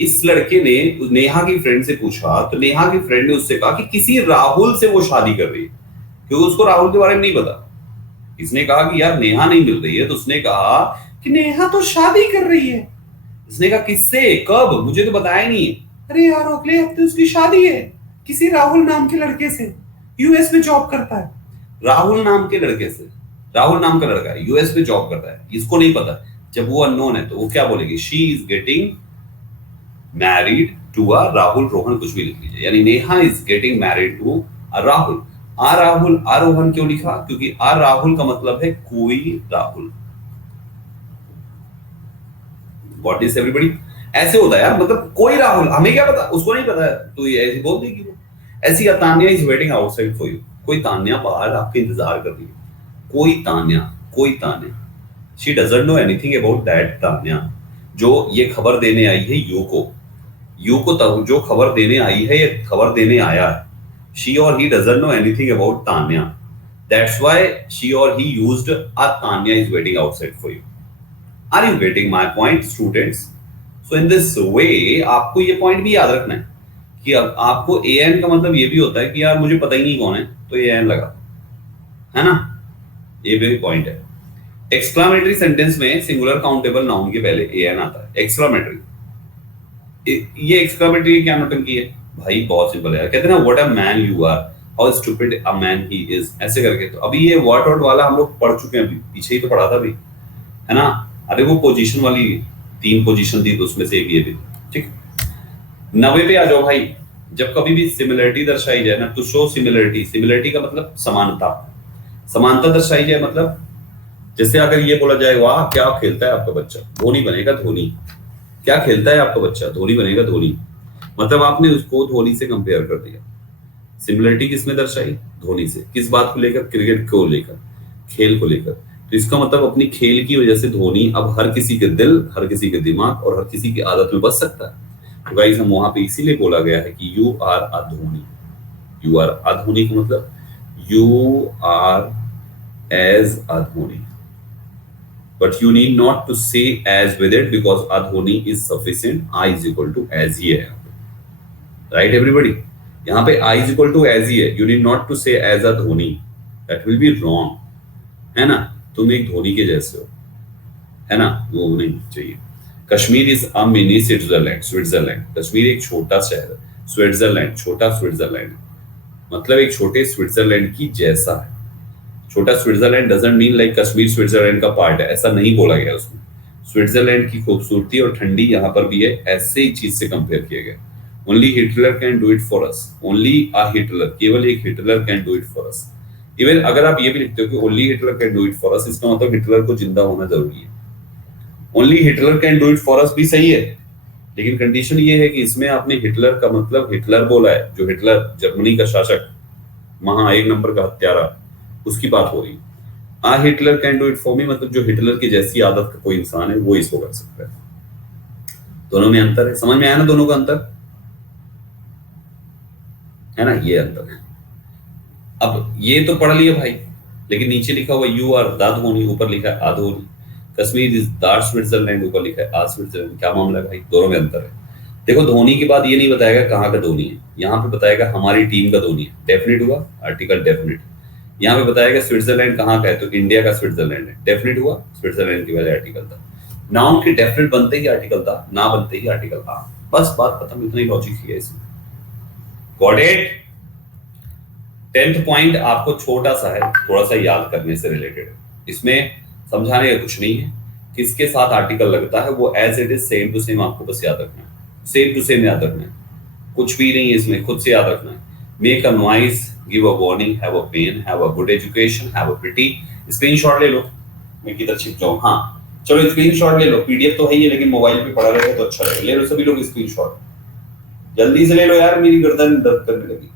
इस लड़के ने नेहा की फ्रेंड से पूछा, तो नेहा की फ्रेंड ने उससे कहा कि किसी राहुल से वो शादी कर रही है, क्योंकि उसको राहुल के बारे में नहीं पता। इसने कहा कि यार नेहा नहीं मिल रही है, तो उसने कहा कि नेहा तो शादी कर रही है। इसने कहा किससे, कब, मुझे तो बताया नहीं है। अरे यार अगले हफ्ते उसकी शादी है किसी राहुल नाम के लड़के से, यूएस में जॉब करता है। राहुल नाम के लड़के से, राहुल नाम का लड़का है, यूएस में जॉब करता है, इसको नहीं पता। जब वो अननोन है तो वो क्या बोलेगी, she is getting married to a Rahul, Rohan कुछ भी लिख लीजिए, यानी Neha is getting married to a Rahul. A Rahul, a Rohan क्यों लिखा, क्योंकि आ राहुल का मतलब है कोई राहुल। व्हाट इज एवरीबॉडी, ऐसे होता है यार, मतलब कोई राहुल, हमें क्या पता, उसको नहीं पता है, तो ये ऐसे बोल देगी वो। ऐसी Tanya is waiting outside for you, कोई तान्या बाहर आपके इंतजार कर रही है, कोई तान्या, कोई Tanya. She doesn't know anything about that Tanya, जो ये खबर देने आई है यू को, यू को तब जो खबर देने आई है, ये खबर देने आया है। शी और he doesn't know anything about Tanya, that's why she और he used a Tanya is waiting outside for you. Are you getting my point students? So in this way आपको ये पॉइंट भी याद रखना है कि अब आपको ए एन का मतलब ये भी होता है कि यार मुझे पता ही नहीं कौन है, तो ए एन लगा, है ना, ये भी पॉइंट है। एक्सक्लामेटरी सेंटेंस में सिंगुलर काउंटेबल नाउन के पहले ए एन आता है, एक्सक्लामेटरी। ये एक्सक्लामेटरी क्या नोटंकी है भाई, बहुत सिंपल है। कहते हैं ना what a man you are, how stupid a man he is, ऐसे करके। तो अभी ये व्हाट आउट वाला हम लोग पढ़ चुके हैं, अभी पीछे ही तो पढ़ा था अभी, है ना। अरे वो पोजीशन वाली 3 पोजीशन थी, तो उसमें से एक ये भी, ठीक। 90 पे आ जाओ भाई, जब कभी भी सिमिलरिटी दर्शाई जाए ना, टू शो सिमिलरिटी, सिमिलरिटी का मतलब समानता, समानता दर्शाई जाए मतलब जैसे अगर ये बोला जाए वाह क्या खेलता है आपका बच्चा, धोनी बनेगा धोनी, क्या खेलता है आपका बच्चा, धोनी बनेगा धोनी, मतलब आपने उसको धोनी से कंपेयर कर दिया। सिमिलरिटी किसमें दर्शाई, धोनी से, किस बात को लेकर, क्रिकेट को लेकर, खेल को लेकर। तो इसका मतलब अपनी खेल की वजह से धोनी अब हर किसी के दिल, हर किसी के दिमाग और हर किसी की आदत में बस सकता है। तो गाइस हम वहां पे इसीलिए बोला गया है कि you are a Dhoni, you are a Dhoni का मतलब you are as a Dhoni, but you need not to say as with it because adhoni is sufficient, I is equal to as ही है, right everybody, यहाँ पे I is equal to as ही है, you need not to say as a Dhoni, that will be wrong, है ना, तुम एक धोनी के जैसे हो, है ना, वो नहीं चाहिए। Kashmir is a mini Switzerland, Switzerland, Kashmir एक छोटा शहर है, स्विट्जरलैंड छोटा स्विट्जरलैंड, मतलब एक छोटे स्विट्जरलैंड की जैसा है। छोटा Switzerland doesn't mean like Kashmir Switzerland का पार्ट है, ऐसा नहीं बोला गया उसमें। स्विट्जरलैंड की खूबसूरती और ठंडी यहाँ पर भी है, ऐसे ही चीज से कंपेयर किया गया। Only Hitler can do it for us, only a Hitler, केवल एक Hitler can do it for us. Even अगर आप ये भी लिखते हो कि only Hitler can do it for us, इसका मतलब हिटलर को जिंदा होना जरूरी है। Only Hitler can do it for us भी सही है, लेकिन कंडीशन ये है कि इसमें आपने हिटलर का मतलब हिटलर बोला है, जो हिटलर जर्मनी का शासक, महा एक नंबर का हत्यारा, उसकी बात हो रही है। A Hitler can do it for me मतलब जो हिटलर की जैसी आदत का कोई इंसान है वो इसको कर सकता है। दोनों में अंतर है, समझ में आया ना दोनों का अंतर, है ना, ये अंतर है। अब ये तो पढ़ लिया भाई, लेकिन नीचे लिखा हुआ यू आर द धोनी, ऊपर लिखा है a Dhoni. Kashmir is the Switzerland, ऊपर लिखा है आ स्विट्जरलैंड। क्या मामला है भाई, दोनों में अंतर है। देखो धोनी के बाद ये नहीं बताएगा कहाँ का धोनी है, यहाँ पे बताएगा हमारी टीम का धोनी है, डेफिनेट हुआ, आर्टिकल डेफिनेट। यहाँ पे बताएगा स्विट्जरलैंड कहाँ का है, तो इंडिया का स्विट्जरलैंड है, डेफिनेट हुआ, स्विट्जरलैंड की वजह आर्टिकल था। नाउन की डेफिनेट बनते ही आर्टिकल था, ना बनते ही आर्टिकल था, बस बात खत्म, इतना ही लॉजिक है इसमें। Got it. 10th पॉइंट आपको छोटा सा है, थोड़ा सा याद करने से रिलेटेड है, इसमें समझाने का कुछ नहीं है। किसके साथ आर्टिकल लगता है वो as it is same to same आपको बस याद रखना है, सेम टू सेम याद रखना है, कुछ भी नहीं है इसमें, खुद से याद रखना है। Make a noise, give a warning, have a pen, have a good education, have a pretty. Screenshot ले लो, मैं किधर छिप जाऊं, हाँ चलो स्क्रीनशॉट ले लो, पीडीएफ तो है ही है लेकिन मोबाइल पे पढ़ा रहेगा तो अच्छा रहेगा, ले लो सभी लोग स्क्रीनशॉट, जल्दी से ले लो यार, मेरी गर्दन दर्द करने लगी।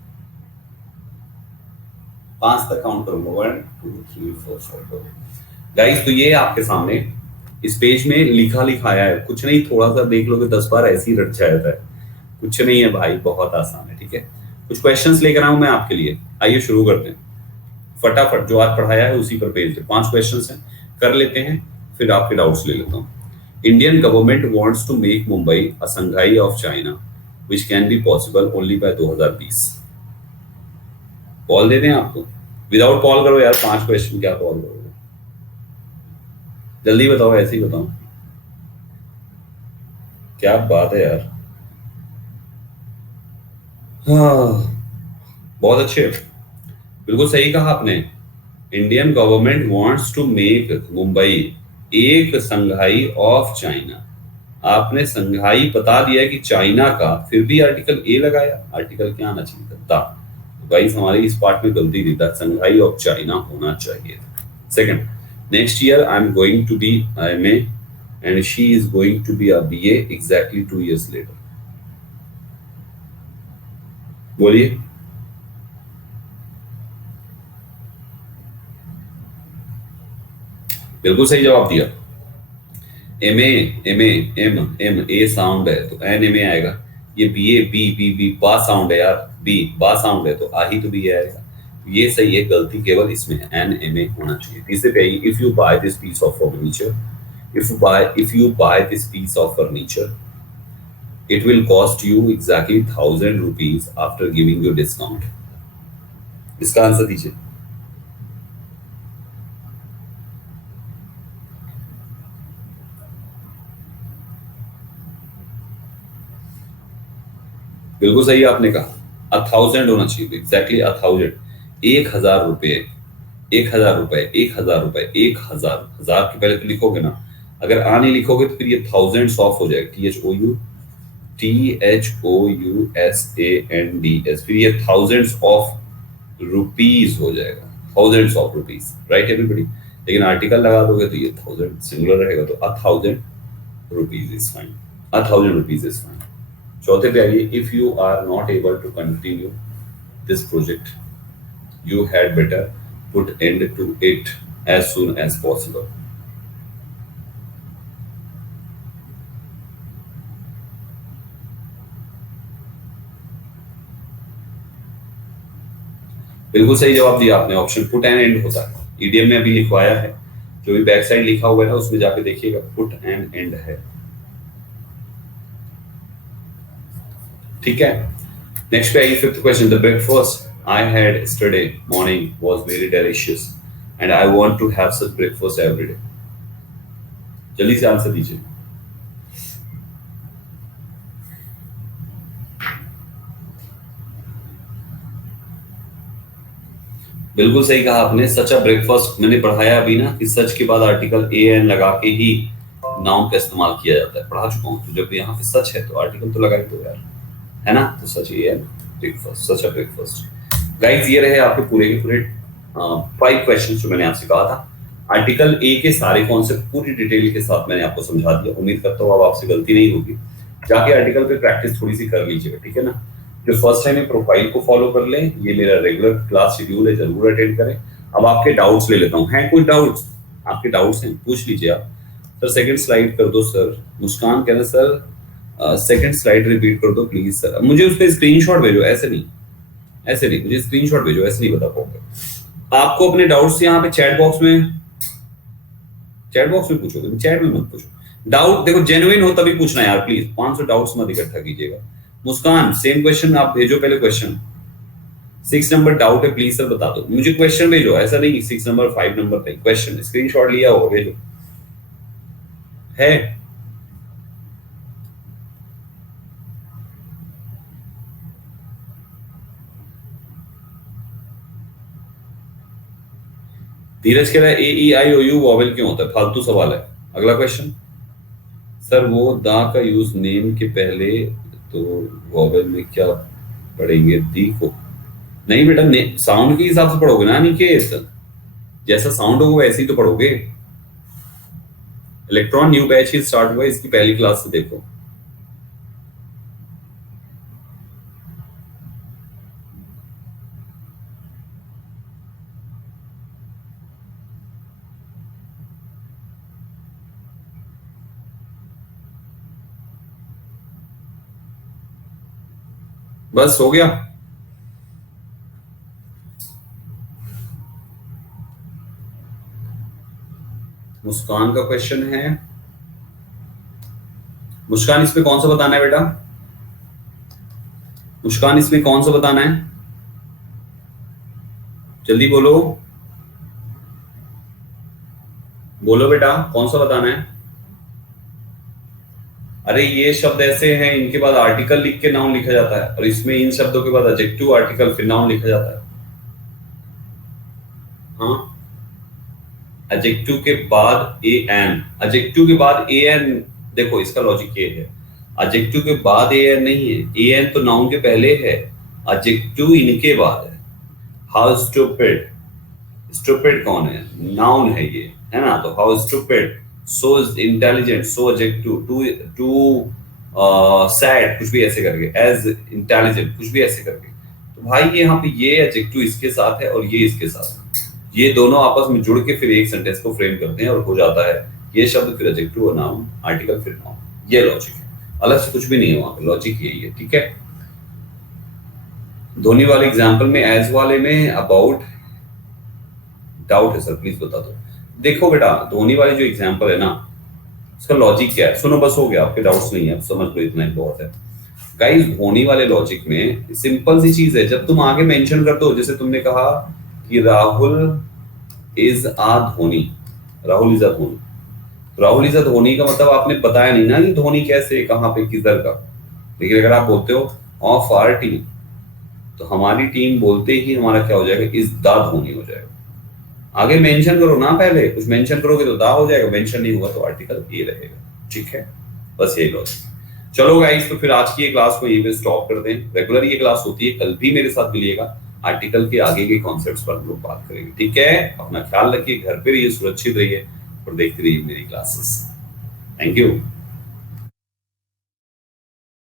5 तक काउंट करूंगा, 1 2 3 4 5। गाइस तो ये आपके सामने इस पेज में लिखा लिखाया है, कुछ नहीं, थोड़ा सा देख लोगे 10 बार ऐसे ही रट जाता है, कुछ नहीं है भाई, बहुत आसान है, ठीक है। कुछ क्वेश्चंस लेकर आऊं मैं आपके लिए, आइए शुरू करते हैं फटाफट, जो आज पढ़ाया है उसी पर पेज पे 5 क्वेश्चंस हैं, कर लेते हैं, फिर आपके डाउट्स ले लेता हूं। Indian government wants to make Mumbai a Shanghai of China which can be possible only by 2020। Poll दे दें आपको, विदाउट पॉल करो यार, 5 क्वेश्चन क्या पॉल करोगे, जल्दी बताओ, ऐसे ही बताओ, क्या बात है यार। हाँ बहुत अच्छे, बिल्कुल सही कहा आपने। Indian government wants to make Mumbai एक संघाई ऑफ चाइना, आपने संघाई बता दिया कि चाइना का, फिर भी आर्टिकल ए लगाया, आर्टिकल क्या आना चाहिए था, तो गाइस हमारी इस पार्ट में गलती थी, था संघाई ऑफ चाइना होना चाहिए। Second, next year I am going to be MA and she is going to be a BA exactly 2 years later. बोलिए, बिल्कुल सही जवाब दिया। M A M A M M A sound है तो एन एम ए आएगा, ये B A B B B बा साउंड है यार, बी बा साउंड है तो आ ही तो बी आएगा, ये सही है, गलती केवल इसमें है, एन एम ए होना चाहिए। तीसरे पे if you buy this piece of furniture, if you buy this piece of furniture it will cost you exactly 1000 rupees after giving you discount। इसका आंसर दीजिए। बिल्कुल सही आपने कहा, 1000 होना चाहिए, एग्जैक्टली 1000, 1000 रुपए, 1000 रुपए, 1000 रुपए, 1000, हजार के पहले तो लिखोगे ना, अगर आ नहीं लिखोगे तो फिर ये 1000 ऑफ हो जाएगा, THOU THOUSANDS, फिर ये थाउजेंड्स ऑफ रुपीज हो जाएगा, thousands of rupees, right everybody. लेकिन आर्टिकल लगा दोगे तो ये थाउजेंड सिंगुलर रहेगा, तो 1000 rupees is fine, 1000 rupees is fine. चौथे पे आइए, if you are not able to continue this project you had better put end to it as soon as possible. बिल्कुल सही जवाब दिया आपने, ऑप्शन पुट एंड एंड होता है, ईडीएम में अभी लिखवाया है, जो भी बैक साइड लिखा हुआ है ना उसमें जाके देखिएगा, पुट एंड एंड है। ठीक है, नेक्स्ट पे आइए, fifth question. The breakfast I had yesterday morning was very delicious and I want to have such breakfast every day. जल्दी से आंसर दीजिए। बिल्कुल सही कहा आपने, सच अ ब्रेकफास्ट। मैंने पढ़ाया अभी ना कि सच के बाद आर्टिकल ए एन लगा के ही नाउन का इस्तेमाल किया जाता है, पढ़ा चुका हूं। तो जब यहाँ पे सच है तो आर्टिकल तो लगा ही दो यार, है ना। तो such a an breakfast, such a breakfast. Guys ये रहे आपके पूरे के पूरे 5 क्वेश्चन जो मैंने आपसे कहा था। आर्टिकल ए के सारे कॉन्सेप्ट पूरी डिटेल के साथ मैंने आपको समझा दिया। उम्मीद करता हूँ अब आपसे गलती नहीं होगी। जाके आर्टिकल पे प्रैक्टिस थोड़ी सी कर लीजिएगा, ठीक है ना। जो फर्स्ट टाइम है प्रोफाइल को फॉलो कर लें, ये मेरा रेगुलर क्लास शेड्यूल है, जरूर अटेंड करें। अब आपके डाउट्स ले लेता हूँ, हैं कोई डाउट्स? आपके डाउट्स हैं पूछ लीजिए आप। सर सेकंड स्लाइड कर दो सर। मुस्कान कह रहे सर सेकंड स्लाइड रिपीट कर दो प्लीज सर। मुझे उसका स्क्रीनशॉट भेजो, ऐसे नहीं, ऐसे नहीं, मुझे स्क्रीनशॉट भेजो, ऐसे नहीं बता पाऊंगा। आपको अपने डाउट्स यहाँ पे चैट बॉक्स में पूछोगे, चैट में मत पूछो। डाउट देखो जेन्युइन हो तभी पूछना यार, प्लीज 500 डाउट्स मत इकट्ठा कीजिएगा। मुस्कान सेम क्वेश्चन आप भेजो, पहले क्वेश्चन 6 नंबर डाउट है प्लीज सर बता दो। मुझे क्वेश्चन भेजो, ऐसा नहीं 6 नंबर 5 नंबर नहीं, क्वेश्चन स्क्रीनशॉट लिया हो भेजो। है धीरज कह रहा है ए ई आई ओ यू वॉवेल क्यों होता है, फालतू सवाल है। अगला क्वेश्चन सर वो दा का यूज नेम के पहले तो वॉवेल में क्या पढ़ेंगे, दी को? नहीं बेटा, साउंड के हिसाब से पढ़ोगे ना निकेत, जैसा साउंड होगा वैसे ही तो पढ़ोगे। इलेक्ट्रॉन न्यू बैच ही स्टार्ट हुआ, इसकी पहली क्लास से देखो। बस हो गया। मुस्कान का क्वेश्चन है, मुस्कान इसमें कौन सा बताना है बेटा? मुस्कान इसमें कौन सा बताना है, जल्दी बोलो, बोलो बेटा कौन सा बताना है? अरे ये शब्द ऐसे हैं, इनके बाद आर्टिकल लिख के नाउन लिखा जाता है, और इसमें इन शब्दों के बाद एडजेक्टिव आर्टिकल फिर नाउन लिखा जाता है। हाँ, एडजेक्टिव के बाद ए एन, एडजेक्टिव के बाद ए एन। देखो इसका लॉजिक ये है, एडजेक्टिव के बाद ए एन नहीं है, ए एन तो नाउन के पहले है, एडजेक्टिव इनके बाद है। हाउ स्टूपिड, स्टूपिड कौन है? नाउन है ये, है ना। तो how stupid, so intelligent, so adjective, too sad, कुछ भी ऐसे करके, एज इंटेलिजेंट, कुछ भी ऐसे करके। तो भाई यहाँ पे ये एडजेक्टिव इसके साथ है और ये इसके साथ है, ये दोनों आपस में जुड़ के फिर एक सेंटेंस को फ्रेम करते हैं और हो जाता है ये शब्द फिर एडजेक्टिव और नाउन, आर्टिकल फिर नाउन। ये लॉजिक है, अलग से कुछ भी नहीं है वहां पे, लॉजिक यही है, ठीक है। धोनी वाले एग्जाम्पल में, एज वाले में अबाउट डाउट है सर, प्लीज बता दो। देखो बेटा धोनी वाली जो एग्जाम्पल है ना, उसका लॉजिक क्या है, सुनो बस हो गया, आपके डाउट्स नहीं है, अब समझ लो, इतना ही बहुत है। गाइस धोनी वाले लॉजिक में सिंपल सी चीज है, जब तुम आगे मेंशन कर दो, जैसे तुमने कहा कि Rahul is a Dhoni, Rahul is a Dhoni, तो राहुल इज आ धोनी का मतलब आपने बताया नहीं ना कि धोनी कैसे, कहां पे, किधर का। लेकिन अगर आप बोलते हो ऑफ आवर टीम, तो हमारी टीम बोलते ही हमारा क्या हो जाएगा, इज द धोनी हो जाएगा। आगे मेंशन करो ना, पहले कुछ मेंशन करोगे तो दा हो जाएगा, मेंशन नहीं हुआ तो आर्टिकल ए रहेगा, ठीक है। बस यही लॉजिक। चलो गाइस, तो फिर आज की ये क्लास को यहीं पे स्टॉप कर दें। रेगुलर ये क्लास होती है, कल भी मेरे साथ मिलिएगा। आर्टिकल के आगे के कॉन्सेप्ट्स पर हम लोग बात करेंगे, ठीक है? अपना ख्याल रखिए, घर पे रहिए, सुरक्षित रहिए और देखते रहिए मेरी क्लासेस। Thank you.